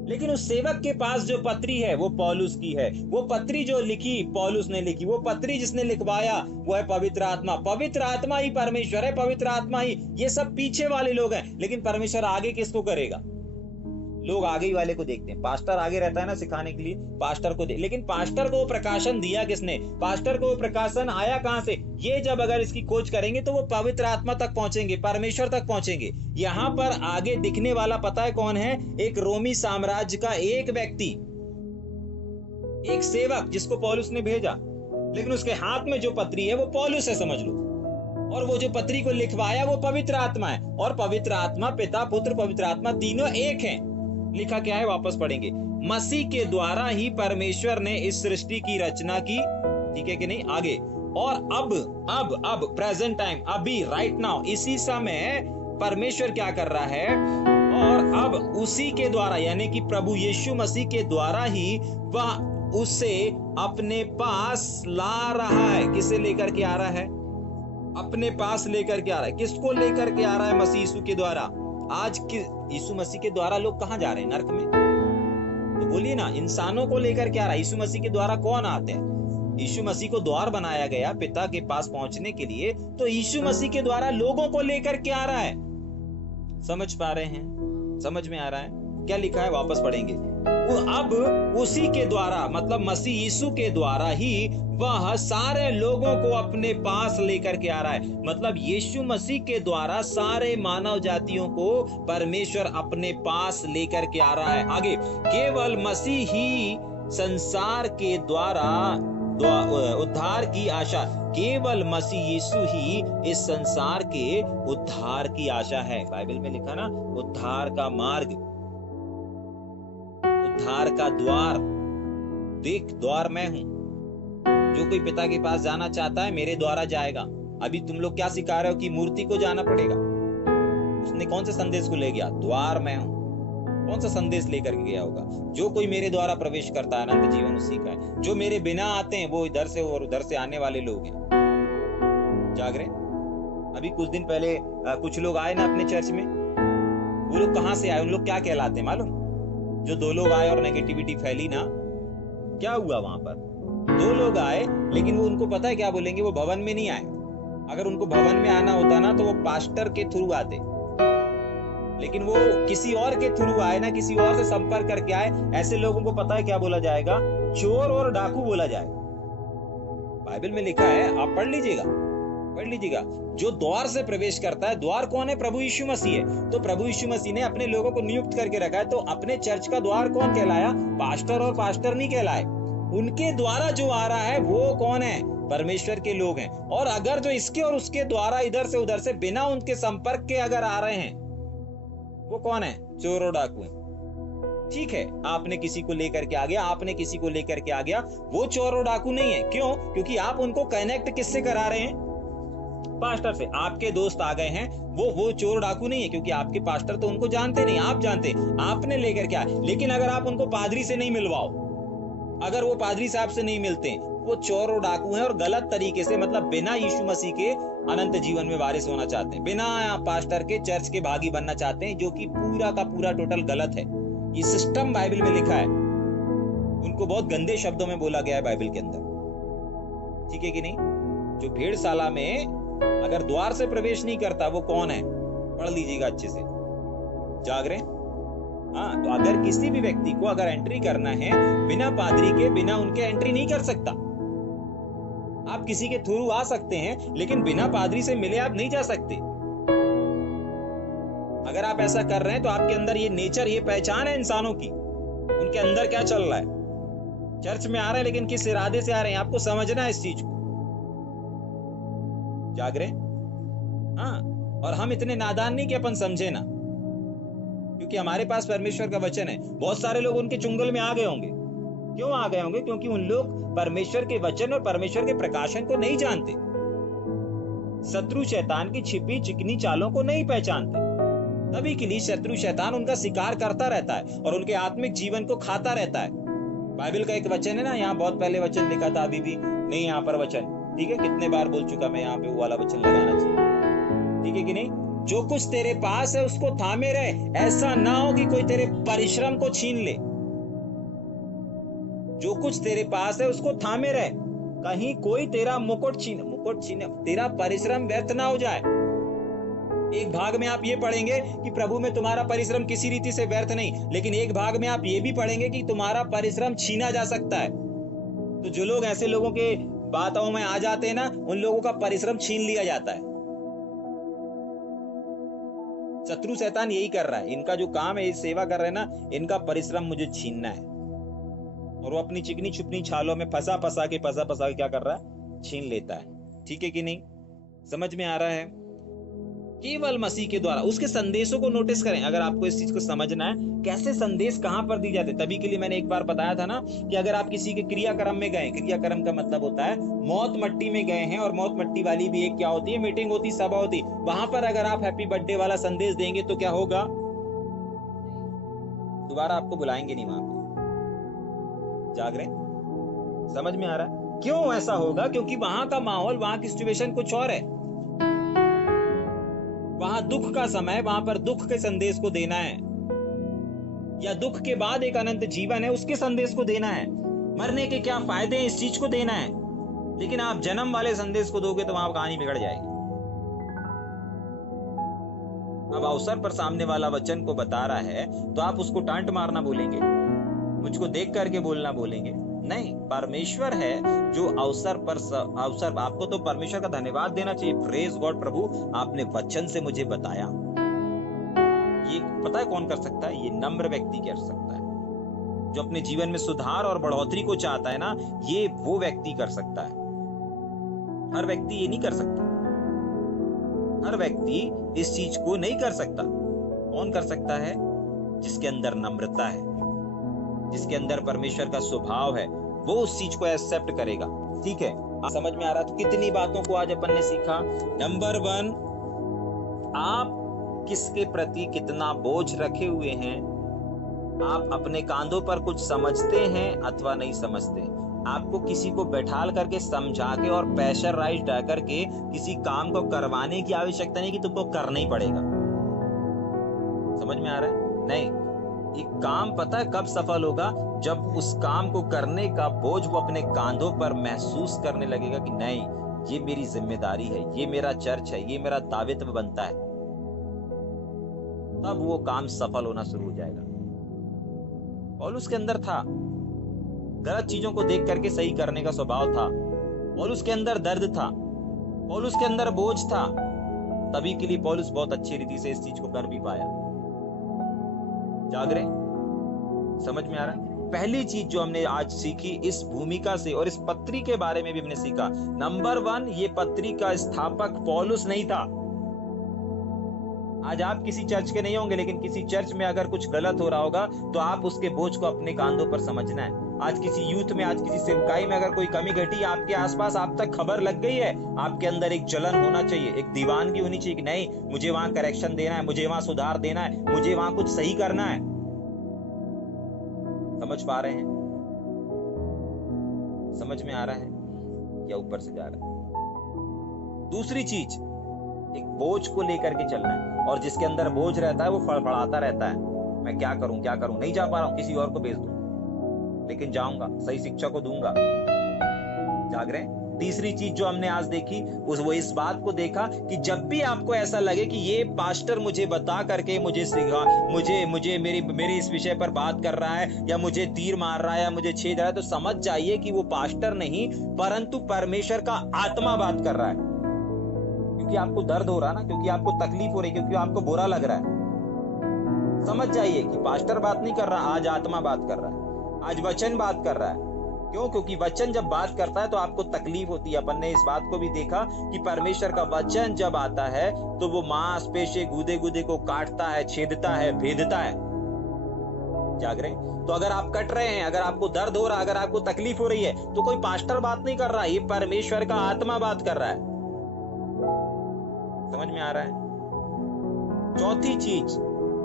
लेकिन उस सेवक के पास जो पत्री है वो पौलुस की है। वो पत्री जो लिखी पौलुस ने लिखी। वो पत्री जिसने लिखवाया वो है पवित्र आत्मा। पवित्र आत्मा ही परमेश्वर है, पवित्र आत्मा ही। ये सब पीछे वाले लोग हैं, लेकिन परमेश्वर आगे किसको करेगा? लोग आगे ही वाले को देखते हैं। पास्टर आगे रहता है ना सिखाने के लिए, पास्टर को लेकिन पास्टर को वो प्रकाशन दिया किसने? पास्टर को वो प्रकाशन आया कहां से? ये जब अगर इसकी खोज करेंगे तो वो पवित्र आत्मा तक पहुंचेंगे, परमेश्वर तक पहुंचेंगे। यहाँ पर आगे दिखने वाला पता है कौन है? एक रोमी साम्राज्य का एक व्यक्ति, एक सेवक जिसको पौलुस ने भेजा, लेकिन उसके हाथ में जो पत्री है वो पौलुस है, समझ लो। और वो जो पत्री को लिखवाया वो पवित्र आत्मा है। और पवित्र आत्मा, पिता, पुत्र, पवित्र आत्मा तीनों एक हैं। लिखा क्या है? वापस पढ़ेंगे। मसीह के द्वारा ही परमेश्वर ने इस सृष्टि की रचना की। ठीक है कि नहीं? आगे। और अब प्रेजेंट टाइम, अभी, राइट नाउ, इसी समय परमेश्वर क्या कर रहा है? और अब उसी के द्वारा, यानी कि प्रभु यीशु मसीह के द्वारा ही वह उसे अपने पास ला रहा है। किसे लेकर के आ रहा है? अपने पास लेकर के आ रहा है। किसको लेकर के आ रहा है? मसीह यीशु के द्वारा। आज यीशु मसीह के द्वारा लोग कहां जा रहे हैं? नरक में। तो बोलिए ना, इंसानों को लेकर के आ रहा है। यीशु मसीह के द्वारा कौन आते हैं? यीशु मसीह को द्वार बनाया गया पिता के पास पहुंचने के लिए, तो यीशु मसीह के द्वारा लोगों को लेकर के आ रहा है। समझ पा रहे हैं? समझ में आ रहा है? क्या लिखा है? वापस पढ़ेंगे। अब उसी के द्वारा, मतलब मसीह यीशु के द्वारा ही वह सारे लोगों को अपने पास लेकर के आ रहा है। मतलब यीशु मसीह के द्वारा सारे मानव जातियों को परमेश्वर अपने पास लेकर के आ रहा है। आगे, केवल मसीह ही संसार के द्वारा उद्धार की आशा। केवल मसीह यीशु ही इस संसार के उद्धार की आशा है। बाइबल में लिखा ना, उद्धार का मार्ग, उद्धार का द्वार। देख, द्वार मैं हूं। जो कोई पिता के पास जाना चाहता है मेरे द्वारा जाएगा। अभी तुम लोग क्या सिखा रहे हो कि मूर्ति को जाना पड़ेगा? उसने कौन से संदेश को ले गया? द्वार मैं हूं। कौन सा संदेश लेकर के गया होगा? जो कोई मेरे द्वारा प्रवेश करता है अनंत जीवन उसी का है। जो मेरे बिना आते हैं वो इधर से और उधर से आने वाले लोग हैं। जाग रहे? अभी कुछ दिन पहले कुछ लोग आए ना अपने चर्च में। वो लोग कहां से आए? उन लोग क्या कहलाते हैं मालूम? जो दो लोग आए और नेगेटिविटी फैली ना, क्या हुआ वहां पर? दो लोग आए, लेकिन वो, उनको पता है क्या बोलेंगे? वो भवन में नहीं आए। अगर उनको भवन में आना होता ना तो वो पास्टर के थ्रू आते, लेकिन वो किसी और के थ्रू आए ना, किसी और से संपर्क करके आए। ऐसे लोगों को पता है क्या बोला जाएगा? चोर और डाकू बोला जाएगा। बाइबल में लिखा है, आप पढ़ लीजिएगा, पढ़ लीजिएगा। जो द्वार से प्रवेश करता है, द्वार कौन है? प्रभु यीशु मसीह है। तो प्रभु यीशु मसीह ने अपने लोगों को नियुक्त करके रखा है। तो अपने चर्च का द्वार कौन कहलाया? पास्टर और पास्टर नहीं कहलाए। उनके द्वारा जो आ रहा है वो कौन है? परमेश्वर के लोग हैं। और अगर जो इसके और उसके द्वारा इधर से उधर से बिना उनके संपर्क के अगर आ रहे हैं, वो कौन है? चोर और डाकू हैं। ठीक है, आपने किसी को लेकर के आ गया, आपने किसी को लेकर के आ गया, वो चोर और डाकू नहीं है। क्यों? क्योंकि आप उनको कनेक्ट किससे करा रहे हैं? पास्टर से। आपके दोस्त आ गए हैं, वो चोर डाकू नहीं है, क्योंकि आपके पास्टर तो उनको जानते नहीं, आप जानते, आपने लेकर के आए। लेकिन अगर आप उनको पादरी से नहीं मिलवाओ, अगर वो पादरी साहब से नहीं मिलते, वो चोर और डाकू हैं और गलत तरीके से, मतलब बिना यीशु मसीह के अनंत जीवन में वारिस होना चाहते हैं, बिना पास्टर के चर्च के भागी बनना चाहते हैं, जो कि पूरा का पूरा टोटल गलत है। ये सिस्टम बाइबल में लिखा है, उनको बहुत गंदे शब्दों में बोला गया है बाइबल के अंदर। ठीक है कि नहीं? जो भेड़शाला में अगर द्वार से प्रवेश नहीं करता वो कौन है? पढ़ लीजिएगा अच्छे से। जाग रहे? हाँ, तो अगर किसी भी व्यक्ति को अगर एंट्री करना है बिना पादरी के, बिना उनके एंट्री नहीं कर सकता। आप किसी के थ्रू आ सकते हैं, लेकिन बिना पादरी से मिले आप नहीं जा सकते। अगर आप ऐसा कर रहे हैं तो आपके अंदर ये नेचर, ये पहचान है इंसानों की, उनके अंदर क्या चल रहा है। चर्च में आ रहे हैं लेकिन किस इरादे से आ रहे हैं, आपको समझना है इस चीज को। जाग रहे? हाँ, और हम इतने नादान नहीं कि अपन समझे ना। क्योंकि हमारे पास परमेश्वर का वचन है। बहुत सारे लोग उनके चुंगल में आ गए होंगे। क्यों आ गए होंगे? क्योंकि उन लोग परमेश्वर के वचन और परमेश्वर के प्रकाशन को नहीं जानते, शत्रु शैतान की छिपी चिकनी चालों को नहीं पहचानते। तभी के लिए शत्रु शैतान उनका शिकार करता रहता है और उनके आत्मिक जीवन को खाता रहता है। बाइबल का एक वचन है ना, यहाँ बहुत पहले वचन लिखा था, अभी भी नहीं यहाँ पर वचन, ठीक है, कितने बार बोल चुका मैं, यहाँ पे वो वाला वचन लगाना चाहिए, ठीक है कि नहीं? जो कुछ तेरे पास है उसको थामे रहे, ऐसा ना हो कि कोई तेरे परिश्रम को छीन ले। जो कुछ तेरे पास है उसको थामे रहे, कहीं कोई तेरा मुकुट छीने, तेरा परिश्रम व्यर्थ ना हो जाए। एक भाग में आप ये पढ़ेंगे कि प्रभु में तुम्हारा परिश्रम किसी रीति से व्यर्थ नहीं, लेकिन एक भाग में आप ये भी पढ़ेंगे कि तुम्हारा परिश्रम छीना जा सकता है। तो जो लोग ऐसे लोगों के बातों में आ जाते हैं ना, उन लोगों का परिश्रम छीन लिया जाता है। शत्रु शैतान यही कर रहा है, इनका जो काम है, ये सेवा कर रहे हैं ना, इनका परिश्रम मुझे छीनना है, और वो अपनी चिकनी छुपनी छालों में फंसा फंसा के क्या कर रहा है? छीन लेता है। ठीक है कि नहीं? समझ में आ रहा है? केवल मसीह के द्वारा उसके संदेशों को नोटिस करें। अगर आपको इस चीज को समझना है, कैसे संदेश कहां पर दी जाते, तभी के लिए मैंने एक बार बताया था ना कि अगर आप किसी के क्रियाक्रम में गए, क्रियाक्रम का मतलब होता है मौत मट्टी में गए हैं, और मौत मट्टी वाली भी एक क्या होती है? मीटिंग होती, सभा होती। वहां पर अगर आप हैप्पी बर्थडे वाला संदेश देंगे तो क्या होगा? दोबारा आपको बुलाएंगे नहीं वहां पे। जाग रहे? समझ में आ रहा है क्यों ऐसा होगा? क्योंकि वहां का माहौल, वहां की सिचुएशन कुछ और है। वहां दुख का समय, वहां पर दुख के संदेश को देना है, या दुख के बाद एक अनंत जीवन है, उसके संदेश को देना है। मरने के क्या फायदे हैं, इस चीज को देना है। लेकिन आप जन्म वाले संदेश को दोगे तो वहां कहानी बिगड़ जाएगी। अब अवसर पर सामने वाला वचन को बता रहा है तो आप उसको टांट मारना बोलेंगे, मुझको देख करके बोलना बोलेंगे? नहीं, परमेश्वर है जो अवसर पर अवसर, आपको तो परमेश्वर का धन्यवाद देना चाहिए। प्रेज गॉड, प्रभु आपने वचन से मुझे बताया। ये पता है कौन कर सकता है? ये नम्र व्यक्ति कर सकता है, जो अपने जीवन में सुधार और बढ़ोतरी को चाहता है ना, ये वो व्यक्ति कर सकता है। हर व्यक्ति ये नहीं कर सकता, हर व्यक्ति इस चीज को नहीं कर सकता। कौन कर सकता है? जिसके अंदर नम्रता है, जिसके अंदर परमेश्वर का स्वभाव है, वो उस चीज को एक्सेप्ट करेगा। ठीक है, समझ में आ रहा? तो कितनी बातों को आज अपन ने सीखा। नंबर 1, आप किसके प्रति कितना बोझ रखे हुए हैं। आप अपने कांधों पर कुछ समझते हैं अथवा नहीं समझते। आपको किसी को बैठाल करके समझा के और प्रेशराइज करके किसी काम को करवाने की आवश्यकता नहीं कि तुमको करना ही पड़ेगा। समझ में आ रहा है? नहीं, एक काम पता है कब सफल होगा? जब उस काम को करने का बोझ वो अपने कांधों पर महसूस करने लगेगा कि नहीं, ये मेरी जिम्मेदारी है, ये मेरा चर्च है, ये मेरा दायित्व बनता है। तब वो काम सफल होना शुरू हो जाएगा। पौलुस के अंदर था, गलत चीजों को देख करके सही करने का स्वभाव था। पौलुस के अंदर दर्द था, पौलुस के अंदर बोझ था। तभी के लिए पौलुस बहुत अच्छी रीति से इस चीज को कर भी पाया। जाग रहे? समझ में आ रहा है? पहली चीज जो हमने आज सीखी इस भूमिका से, और इस पत्री के बारे में भी हमने सीखा। नंबर 1, ये पत्री का स्थापक पौलुस नहीं था। आज आप किसी चर्च के नहीं होंगे, लेकिन किसी चर्च में अगर कुछ गलत हो रहा होगा तो आप उसके बोझ को अपने कांधों पर समझना है। आज किसी यूथ में, आज किसी सेवकाई में अगर कोई कमी घटी आपके आसपास, आप तक खबर लग गई है, आपके अंदर एक जलन होना चाहिए, एक दीवानगी होनी चाहिए कि नहीं, मुझे वहां करेक्शन देना है, मुझे वहां सुधार देना है, मुझे वहां कुछ सही करना है। समझ पा रहे हैं? समझ में आ रहा है या ऊपर से जा रहा है? दूसरी चीज, एक बोझ को लेकर के चलना है, और जिसके अंदर बोझ रहता है वो फड़फड़ाता रहता है, मैं क्या करूं क्या करूं, नहीं जा पा रहा हूं, किसी और को भेज दूं, लेकिन जाऊंगा, सही शिक्षा को दूंगा। जाग रहे हैं? तीसरी चीज जो हमने आज देखी वो इस बात को देखा कि जब भी आपको ऐसा लगे कि ये पास्टर मुझे बता करके मुझे सिखा, मुझे मेरे इस विषय पर बात कर रहा है, या मुझे तीर मार रहा है, या मुझे छेद रहा है, तो समझ जाइए कि वो पास्टर नहीं परंतु परमेश्वर का आत्मा बात कर रहा है। क्योंकि आपको दर्द हो रहा है ना, क्योंकि आपको तकलीफ हो रही है, क्योंकि आपको बुरा लग रहा है। समझ जाइए कि पास्टर बात नहीं कर रहा, आज आत्मा बात कर रहा है, आज वचन बात कर रहा है। क्यों? क्योंकि वचन जब बात करता है तो आपको तकलीफ होती है। अपन ने इस बात को भी देखा कि परमेश्वर का वचन जब आता है तो वो मांसपेशी गुदे गुदे को काटता है, छेदता है, भेदता है। जाग रहे? तो अगर आप कट रहे हैं, अगर आपको दर्द हो रहा है, अगर आपको तकलीफ हो रही है, तो कोई पास्टर बात नहीं कर रहा, ये परमेश्वर का आत्मा बात कर रहा है। समझ में आ रहा है? चौथी चीज,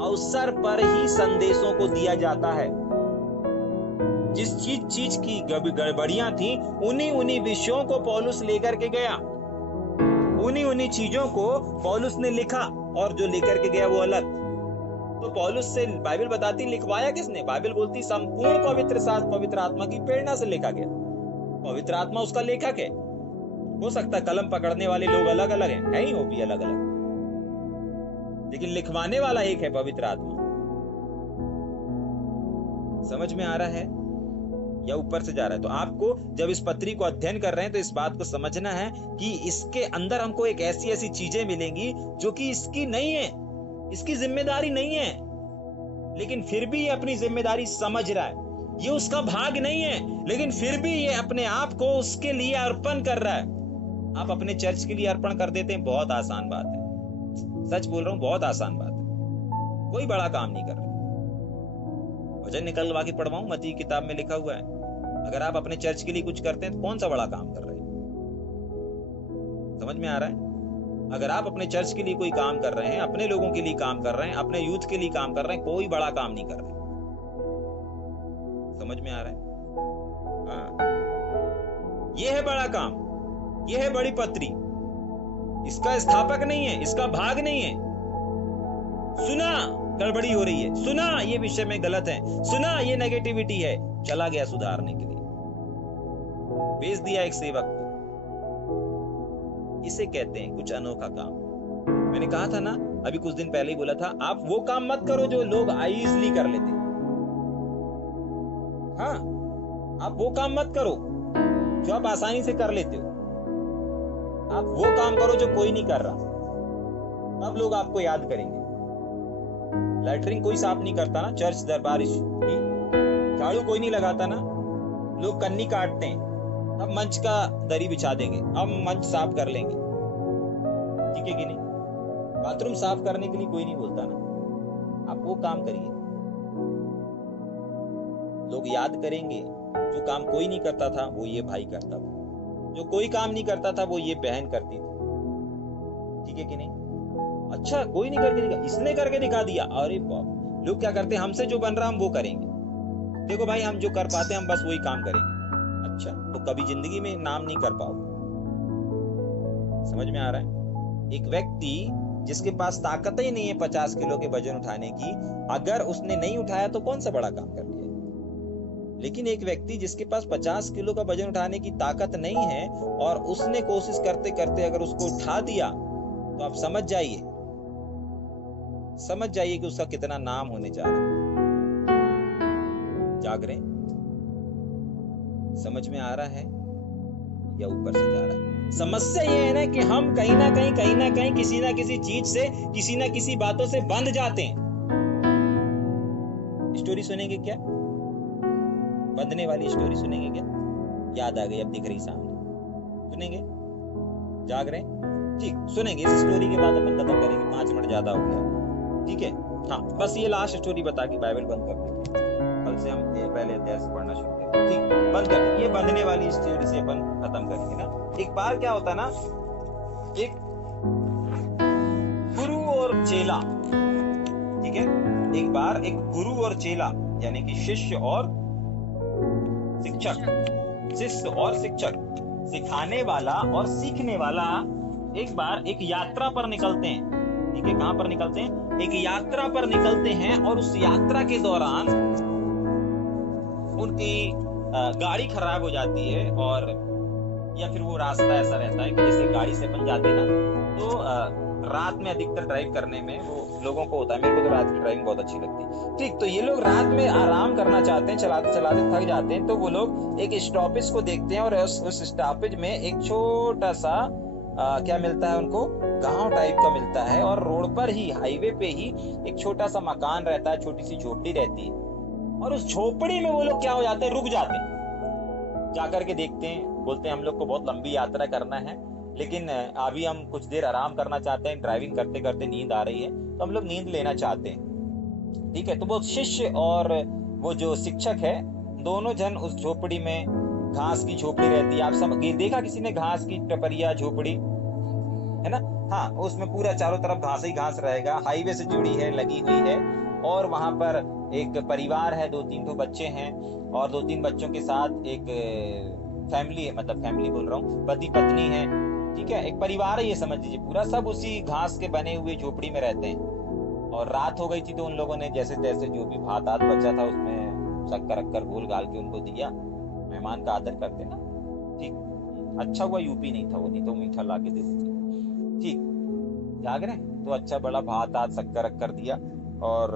अवसर पर ही संदेशों को दिया जाता है। जिस चीज की गड़बड़ियां थी, उन्हीं विषयों को पौलुस लेकर के गया, उन्हीं चीजों को पौलुस ने लिखा, और जो लेकर के गया वो अलग। तो पौलुस से बाइबल बताती लिखवाया किसने? बाइबल बोलती संपूर्ण पवित्र शास्त्र पवित्र आत्मा की प्रेरणा से लिखा गया। पवित्र आत्मा उसका लेखक है। हो सकता है कलम पकड़ने वाले लोग अलग अलग हैं, नहीं, वो भी अलग अलग, लेकिन लिखवाने वाला एक है, पवित्र आत्मा। समझ में आ रहा है या ऊपर से जा रहा है? तो आपको जब इस पत्री को अध्ययन कर रहे हैं तो इस बात को समझना है कि इसके अंदर हमको एक ऐसी ऐसी चीजें मिलेंगी जो कि इसकी नहीं है, इसकी जिम्मेदारी नहीं है, लेकिन फिर भी ये अपनी जिम्मेदारी समझ रहा है। ये उसका भाग नहीं है, लेकिन फिर भी ये अपने आप को उसके लिए अर्पण कर रहा है। आप अपने चर्च के लिए अर्पण कर देते हैं, बहुत आसान बात है, सच बोल रहा हूं, बहुत आसान बात है, कोई बड़ा काम नहीं कर रहे। वचन निकलवा के पढ़वाऊं, मत्ती की किताब में लिखा हुआ है, अगर आप अपने चर्च के लिए कुछ करते हैं तो कौन सा बड़ा काम कर रहे हैं? समझ में आ रहा है? अगर आप अपने चर्च के लिए कोई काम कर रहे हैं, अपने लोगों के लिए काम कर रहे हैं, अपने यूथ के लिए काम कर रहे हैं, कोई बड़ा काम नहीं कर रहे। समझ में आ रहा है? हाँ, ये है बड़ा काम, ये है बड़ी पत्री। इसका स्थापक नहीं है, इसका भाग नहीं है। सुना गड़बड़ी हो रही है, सुना ये विषय में गलत है, सुना ये नेगेटिविटी है, चला गया सुधारने के लिए, भेज दिया एक सेवक को। इसे कहते हैं कुछ अनोखा काम। मैंने कहा था ना, अभी कुछ दिन पहले ही बोला था, आप वो काम मत करो जो लोग इजीली कर लेते। हाँ, आप वो काम मत करो जो आप आसानी से कर लेते हो। आप वो काम करो जो कोई नहीं कर रहा, तब लोग आपको याद करेंगे। लैट्रिन कोई साफ नहीं करता ना, चर्च दरबार की झाड़ू कोई नहीं लगाता ना, लोग कन्नी काटते हैं, अब मंच का दरी बिछा देंगे, अब मंच साफ कर लेंगे, ठीक है कि नहीं? बाथरूम साफ करने के लिए कोई नहीं बोलता ना। आप वो काम करिए, लोग याद करेंगे। जो काम कोई नहीं करता था वो ये भाई करता था, जो कोई काम नहीं करता था वो ये बहन करती थी, ठीक है कि नहीं? अच्छा, कोई नहीं करके दिखा, इसने करके दिखा दिया, अरे बाप। लोग क्या करते हैं, हमसे जो बन रहा हम वो करेंगे। देखो भाई, हम जो कर पाते हैं हम बस वही काम करेंगे। अच्छा, तो कभी जिंदगी में नाम नहीं कर पाओगे। समझ में आ रहा है? एक व्यक्ति जिसके पास ताकत ही नहीं है 50 किलो के वजन उठाने की, अगर उसने नहीं उठाया तो कौन सा बड़ा काम कर लिया। लेकिन एक व्यक्ति जिसके पास 50 किलो का वजन उठाने की ताकत नहीं है और उसने कोशिश करते करते अगर उसको उठा दिया, तो आप समझ जाइए कि उसका कितना नाम होने जा रहा है। जाग रहे? समझ में आ रहा है या ऊपर से जा रहा है? समस्या ये है ना कि हम कहीं ना कहीं किसी ना किसी चीज से, किसी ना किसी बातों से बंध जाते हैं। स्टोरी सुनेंगे क्या? बंधने वाली स्टोरी सुनेंगे क्या? याद आ गई, अब दिख रही सामने, सुनेंगे? जाग रहे? ठीक, सुनेंगे। इस स्टोरी के बाद अपन खत्म करेंगे, 5 मिनट ज्यादा हो गया, ठीक है? हाँ, बस ये लास्ट स्टोरी बता के बाइबल बंद कर देंगे। कल से हम ये पहले अध्याय से पढ़ना शुरू करेंगे, ठीक? बंद कर, ये बंधने वाली स्टोरी से अपन खत्म करेंगे ना। एक बार क्या होता ना, एक गुरु और चेला, ठीक है? एक बार एक गुरु और चेला, यानी कि शिष्य और शिक्षक, सिखाने वाला और सीखने वाला, एक बार एक यात्रा पर निकलते हैं, ठीक है? कहां पर निकलते हैं? एक यात्रा पर निकलते हैं, और उस यात्रा के दौरान उनकी गाड़ी खराब हो जाती है, और या फिर वो रास्ता ऐसा रहता है कि जैसे गाड़ी से अपन जाते ना, तो रात में अधिकतर ड्राइव करने में वो लोगों को होता है, मेरे को तो रात की ड्राइविंग बहुत अच्छी लगती है, ठीक? तो ये लोग रात में आराम करना चाहते हैं, चलाते चलाते थक जाते हैं, तो वो लोग एक स्टॉपेज को देखते हैं, और उस स्टॉपेज में एक छोटा सा क्या मिलता है उनको, गांव टाइप का मिलता है, और रोड पर ही, हाईवे पे ही एक छोटा सा मकान रहता है, छोटी सी झोपड़ी रहती है, और उस झोपड़ी में वो लोग क्या हो जाते हैं, रुक जाते हैं। जाकर के देखते हैं, बोलते हैं हम लोग को बहुत लंबी यात्रा करना है, लेकिन अभी हम कुछ देर आराम करना चाहते हैं, ड्राइविंग करते करते नींद आ रही है, तो हम लोग नींद लेना चाहते हैं। ठीक है, तो वो शिष्य और वो जो शिक्षक है, दोनों जन उस झोपड़ी में, घास की झोपड़ी रहती है, आप सब देखा किसी ने घास की टपरिया झोपड़ी, है ना? हाँ, उसमें पूरा चारों तरफ घास ही घास रहेगा, हाईवे से जुड़ी है, लगी हुई है, और वहां पर एक परिवार है, 2-3 तो बच्चे हैं, और 2-3 बच्चों के साथ एक फैमिली है, मतलब फैमिली बोल रहा हूँ, पति पत्नी है। ठीक है, एक परिवार है ये समझ लीजिए पूरा, सब उसी घास के बने हुए झोपड़ी में रहते हैं। और रात हो गई थी, तो उन लोगों ने जैसे तैसे जो भी भात आत बचा था उसमें शक्कर अक्कर घोल घाल के उनको दिया, मेहमान का आदर करते ना। ठीक, अच्छा हुआ यूपी नहीं था वो, नहीं तो मीठा ला के दे देते। ठीक, जाग रहे हैं, तो अच्छा बड़ा भात आत शक्कर अक्कर दिया और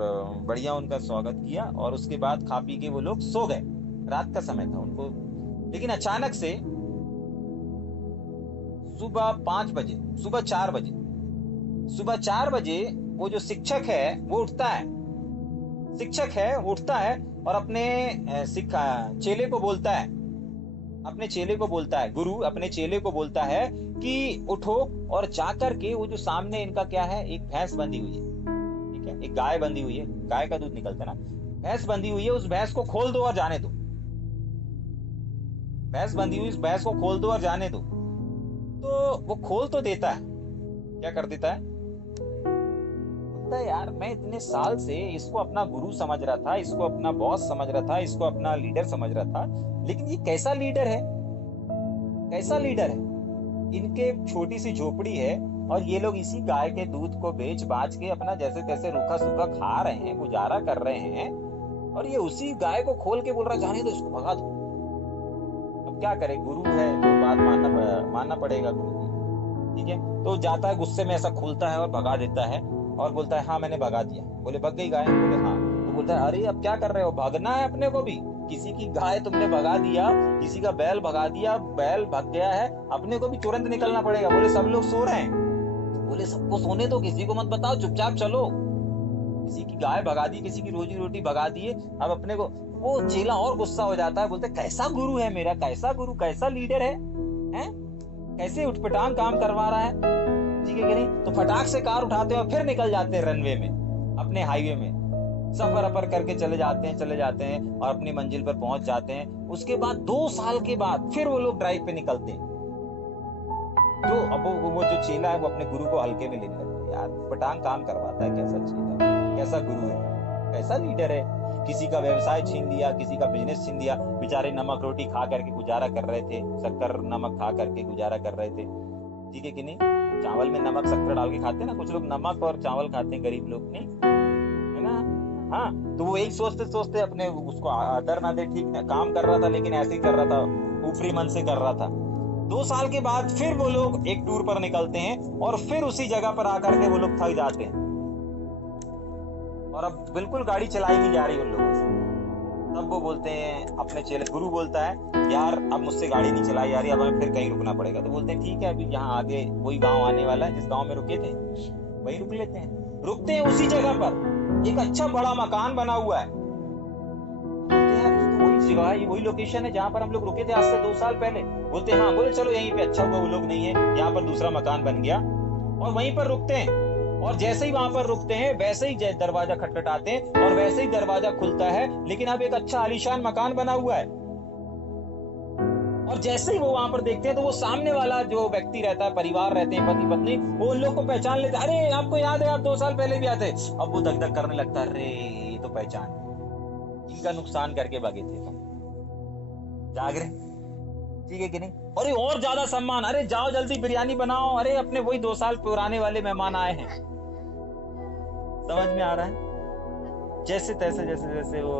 बढ़िया उनका स्वागत किया, और उसके बाद खा पी के वो लोग सो गए। रात का समय था उनको, लेकिन अचानक से सुबह 5 बजे, सुबह 4 बजे वो जो शिक्षक है वो उठता है, और अपने चेले को बोलता है, गुरु अपने चेले को बोलता है कि उठो और जाकर के वो जो सामने इनका क्या है, एक भैंस बंधी हुई है, ठीक है, एक गाय बंधी हुई है, गाय का दूध निकलता है ना, भैंस बंधी हुई है, उस भैंस को खोल दो और जाने दो। भैंस बंधी हुई, उस भैंस को खोल दो और जाने दो। तो वो खोल तो देता है, क्या कर देता है, बोलता है यार मैं इतने साल से इसको अपना गुरु समझ रहा था, इसको अपना बॉस समझ रहा था, इसको अपना लीडर समझ रहा था, लेकिन ये कैसा लीडर है, इनके छोटी सी झोपड़ी है, और ये लोग इसी गाय के दूध को बेच बाच के अपना जैसे तैसे रूखा सूखा खा रहे हैं, गुजारा कर रहे हैं, और ये उसी गाय को खोल के बोल रहा है जाने दो इसको, भगा दो। अब क्या करे, गुरु है तो बात मानना पड़ेगा गुरु की। ठीक है, तो जाता है, गुस्से में ऐसा खोलता है और भगा देता है, और बोलता है हाँ मैंने भगा दिया। बोले भग गई गाय? बोले हाँ। तो बोलता है अरे अब क्या कर रहे हो, भगना है अपने को भी, किसी की गाय तुमने भगा दिया, किसी का बैल भगा दिया, बैल भग गया है, अपने को भी तुरंत निकलना पड़ेगा। बोले सब लोग सो रहे हैं। बोले सबको सोने दो, किसी को मत बताओ, चुपचाप चलो। किसी की गाय भगा दी, किसी की रोजी रोटी भगा दिए, अब अपने को। वो चेला और गुस्सा हो जाता है, बोलते कैसा गुरु है मेरा, कैसा गुरु, कैसा लीडर है, कैसे उठपटांग काम करवा रहा है। ठीक है कि नहीं? तो फटाक से कार उठाते हैं और फिर निकल जाते हैं रनवे में, अपने हाईवे में सफर अपर करके चले जाते हैं और अपनी मंजिल पर पहुंच जाते हैं। उसके बाद 2 साल के बाद फिर वो लोग ड्राइव पे निकलते हैं। तो अब वो जो चेला है वो अपने गुरु को हल्के में लेने लगता है, यार पटांग काम करवाता है, कैसा चेला, कैसा गुरु है, कैसा लीडर है। किसी का व्यवसाय छीन लिया, किसी का बिजनेस छीन लिया, बेचारे नमक रोटी खा करके गुजारा कर रहे थे, शक्कर नमक खा करके गुजारा कर रहे थे। ठीक है कि नहीं? चावल में नमक शक्कर डाल के खाते हैं ना, कुछ लोग नमक और चावल खाते हैं, गरीब लोग, नहीं है ना? हाँ, तो वो यही सोचते अपने उसको आदर ना दे, ठीक है, काम कर रहा था लेकिन ऐसे ही कर रहा था, ऊपरी मन से कर रहा था। 2 साल के बाद फिर वो लोग एक टूर पर निकलते हैं और फिर उसी जगह पर आकर के वो लोग थक जाते हैं, और अब बिल्कुल गाड़ी चलाई नहीं जा रही उन लोगों से। तब वो बोलते हैं, अपने चेले, गुरु बोलता है यार अब मुझसे गाड़ी नहीं चलाई जा रही, अब हमें फिर कहीं रुकना पड़ेगा। तो बोलते हैं ठीक है, अभी यहाँ आगे वही गांव आने वाला है, जिस गांव में रुके थे वही रुक लेते हैं। रुकते हैं उसी जगह पर, एक अच्छा बड़ा मकान बना हुआ है। वही जगह है, वही लोकेशन है जहाँ पर हम लोग रुके थे आज से 2 साल पहले। बोलते हैं हाँ। बोले चलो यहीं पे, अच्छा हुआ वो लोग नहीं है, यहाँ पर दूसरा मकान बन गया, और वहीं पर रुकते हैं। और जैसे ही वहां पर रुकते हैं वैसे ही दरवाजा खटखटाते हैं और वैसे ही दरवाजा खुलता है, लेकिन अब एक अच्छा आलीशान मकान बना हुआ है। और जैसे ही वो वहां पर देखते हैं तो वो सामने वाला जो व्यक्ति रहता है, परिवार रहते हैं, पति पत्नी, वो उन लोग को पहचान लेते हैं। अरे आपको याद है, आप 2 साल पहले भी आते। अब वो धक धक करने लगता है, अरे ये तो पहचान, इनका नुकसान करके भागे थे तुम, जाग रहे। ठीक है कि नहीं? अरे और ज्यादा सम्मान, अरे जाओ जल्दी बिरयानी बनाओ, अरे अपने वही 2 साल पुराने वाले मेहमान आए हैं। समझ में आ रहा है? जैसे जैसे वो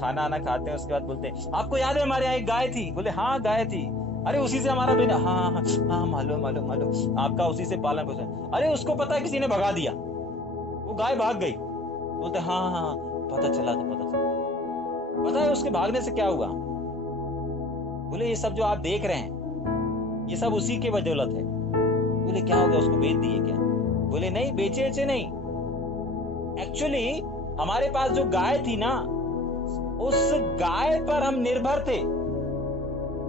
खाना आना खाते हैं, उसके बाद बोलते हैं आपको याद है हमारे यहाँ एक गाय थी? बोले हाँ गाय थी। अरे उसी से हमारा बेटा, हाँ मालूम, आपका उसी से पालन पोषण। अरे उसको पता है किसी ने भगा दिया, वो गाय भाग गई। बोलते हाँ पता चला। पता है उसके भागने से क्या हुआ? बोले ये सब जो आप देख रहे हैं ये सब उसी के बदौलत है। बोले क्या हो गया, उसको बेच दिए क्या? बोले नहीं, बेचे नहीं, एक्चुअली हमारे पास जो गाय थी ना, उस गाय पर हम निर्भर थे।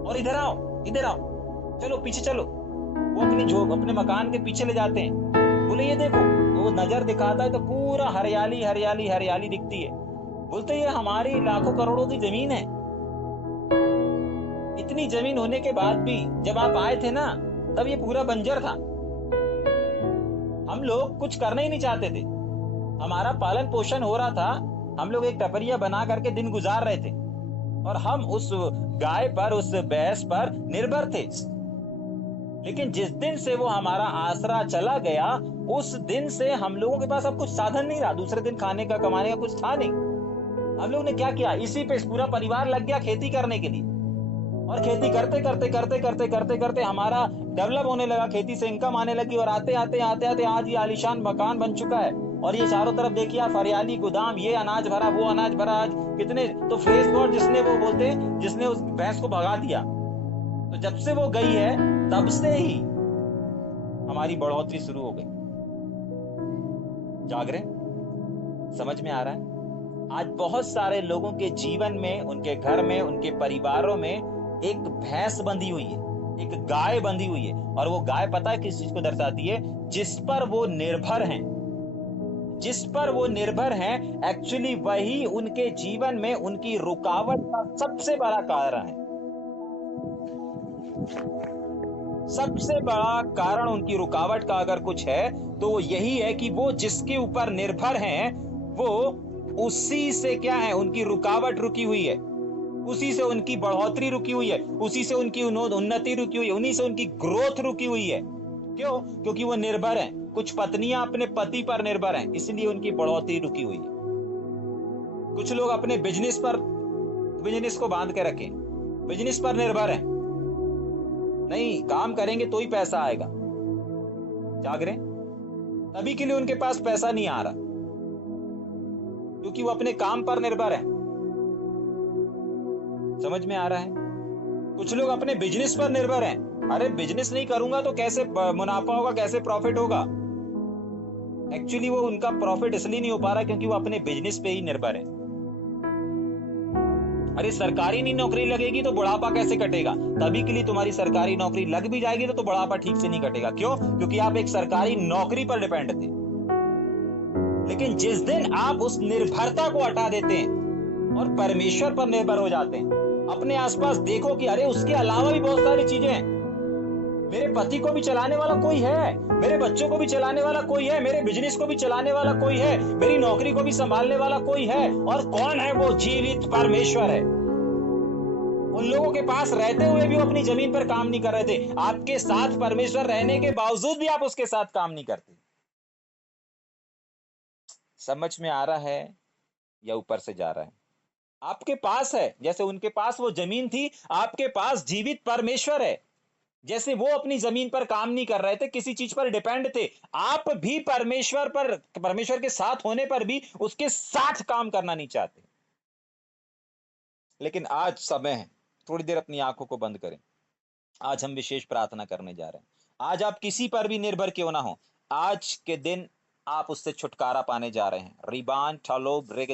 और इधर आओ, इधर आओ, चलो पीछे चलो। वो अपने मकान के पीछे ले जाते हैं। बोले ये देखो, तो वो नजर दिखाता है तो पूरा हरियाली हरियाली हरियाली दिखती है। बोलते ये हमारी लाखों करोड़ों की जमीन है। इतनी जमीन होने के बाद भी जब आप आए थे ना, तब ये पूरा बंजर था। हम लोग कुछ करना ही नहीं चाहते थे, हमारा पालन पोषण हो रहा था, हम लोग एक टपरिया बना करके दिन गुजार रहे थे और हम उस गाय पर, उस भैंस पर निर्भर थे। लेकिन जिस दिन से वो हमारा आसरा चला गया, उस दिन से हम लोगों के पास अब कुछ साधन नहीं रहा, दूसरे दिन खाने का कमाने का कुछ था नहीं। हम लोग ने क्या किया, इसी पे पूरा परिवार लग गया खेती करने के लिए। और खेती करते करते करते करते करते करते हमारा डेवलप होने लगा, खेती से इनकम आने लगी और आते आते आते आते आज ये आलीशान मकान बन चुका है। और ये चारों तरफ देखिए आप, हरियाली, गोदाम, ये अनाज भरा, वो अनाज भरा। आज कितने तो प्रेज गॉड, जिसने वो बोलते हैं, जिसने उस भैंस को भगा दिया। तो जब से वो गई है तब से ही हमारी बढ़ोतरी शुरू हो गई। जाग रहे, समझ में आ रहा है? आज बहुत सारे लोगों के जीवन में, उनके घर में, उनके परिवारों में एक भैंस बंधी हुई है, एक गाय बंधी हुई है। और वो गाय पता है किस चीज को दर्शाती है? जिस पर वो निर्भर हैं, जिस पर वो निर्भर हैं, एक्चुअली वही उनके जीवन में उनकी रुकावट का सबसे बड़ा कारण है। सबसे बड़ा कारण उनकी रुकावट का अगर कुछ है तो वो यही है कि वो जिसके ऊपर निर्भर हैं, वो उसी से क्या है, उनकी रुकावट रुकी हुई है, उसी से उनकी बढ़ोतरी रुकी हुई है, उसी से उनकी उन्नति रुकी हुई है, उन्हीं से उनकी ग्रोथ रुकी हुई है। क्यों? क्योंकि वो निर्भर हैं। कुछ पत्नियां अपने पति पर निर्भर हैं, इसलिए उनकी बढ़ोतरी रुकी हुई है। कुछ लोग अपने बिजनेस को बांध के रखें, बिजनेस पर निर्भर हैं, नहीं काम करेंगे तो ही पैसा आएगा। जाग रहे, तभी के लिए उनके पास पैसा नहीं आ रहा, क्योंकि वो अपने काम पर निर्भर है। समझ में आ रहा है? कुछ लोग अपने बिजनेस पर निर्भर हैं। अरे बिजनेस नहीं करूंगा तो कैसे मुनाफा होगा, कैसे प्रॉफिट होगा? एक्चुअली वो उनका प्रॉफिट इसलिए नहीं हो पा रहा क्योंकि वो अपने बिजनेस पे ही निर्भर है। अरे सरकारी नहीं नौकरी लगेगी तो बुढ़ापा कैसे कटेगा? तभी के लिए तुम्हारी सरकारी नौकरी लग भी जाएगी तो बुढ़ापा ठीक से नहीं कटेगा। क्यों? क्योंकि आप एक सरकारी नौकरी पर डिपेंड थे। लेकिन जिस दिन आप उस निर्भरता को हटा देते हैं और परमेश्वर पर निर्भर हो जाते हैं, अपने आसपास देखो कि अरे उसके अलावा भी बहुत सारी चीजें हैं। मेरे पति को भी चलाने वाला कोई है, मेरे बच्चों को भी चलाने वाला कोई है, मेरे बिजनेस को भी चलाने वाला कोई है, मेरी नौकरी को भी संभालने वाला कोई है। और कौन है वो? जीवित परमेश्वर है। उन लोगों के पास रहते हुए भी वो अपनी जमीन पर काम नहीं कर रहे थे। आपके साथ परमेश्वर रहने के बावजूद भी आप उसके साथ काम नहीं करते। समझ में आ रहा है या ऊपर से जा रहा है? आपके पास है, जैसे उनके पास वो जमीन थी, आपके पास जीवित परमेश्वर है। जैसे वो अपनी जमीन पर काम नहीं कर रहे थे, किसी चीज पर डिपेंड थे, आप भी परमेश्वर के साथ होने पर भी उसके साथ काम करना नहीं चाहते। लेकिन आज समय है, थोड़ी देर अपनी आंखों को बंद करें। आज हम विशेष प्रार्थना करने जा रहे हैं। आज आप किसी पर भी निर्भर क्यों ना हो, आज के दिन आप उससे छुटकारा पाने जा रहे हैं। रिबान ठलो ब्रेक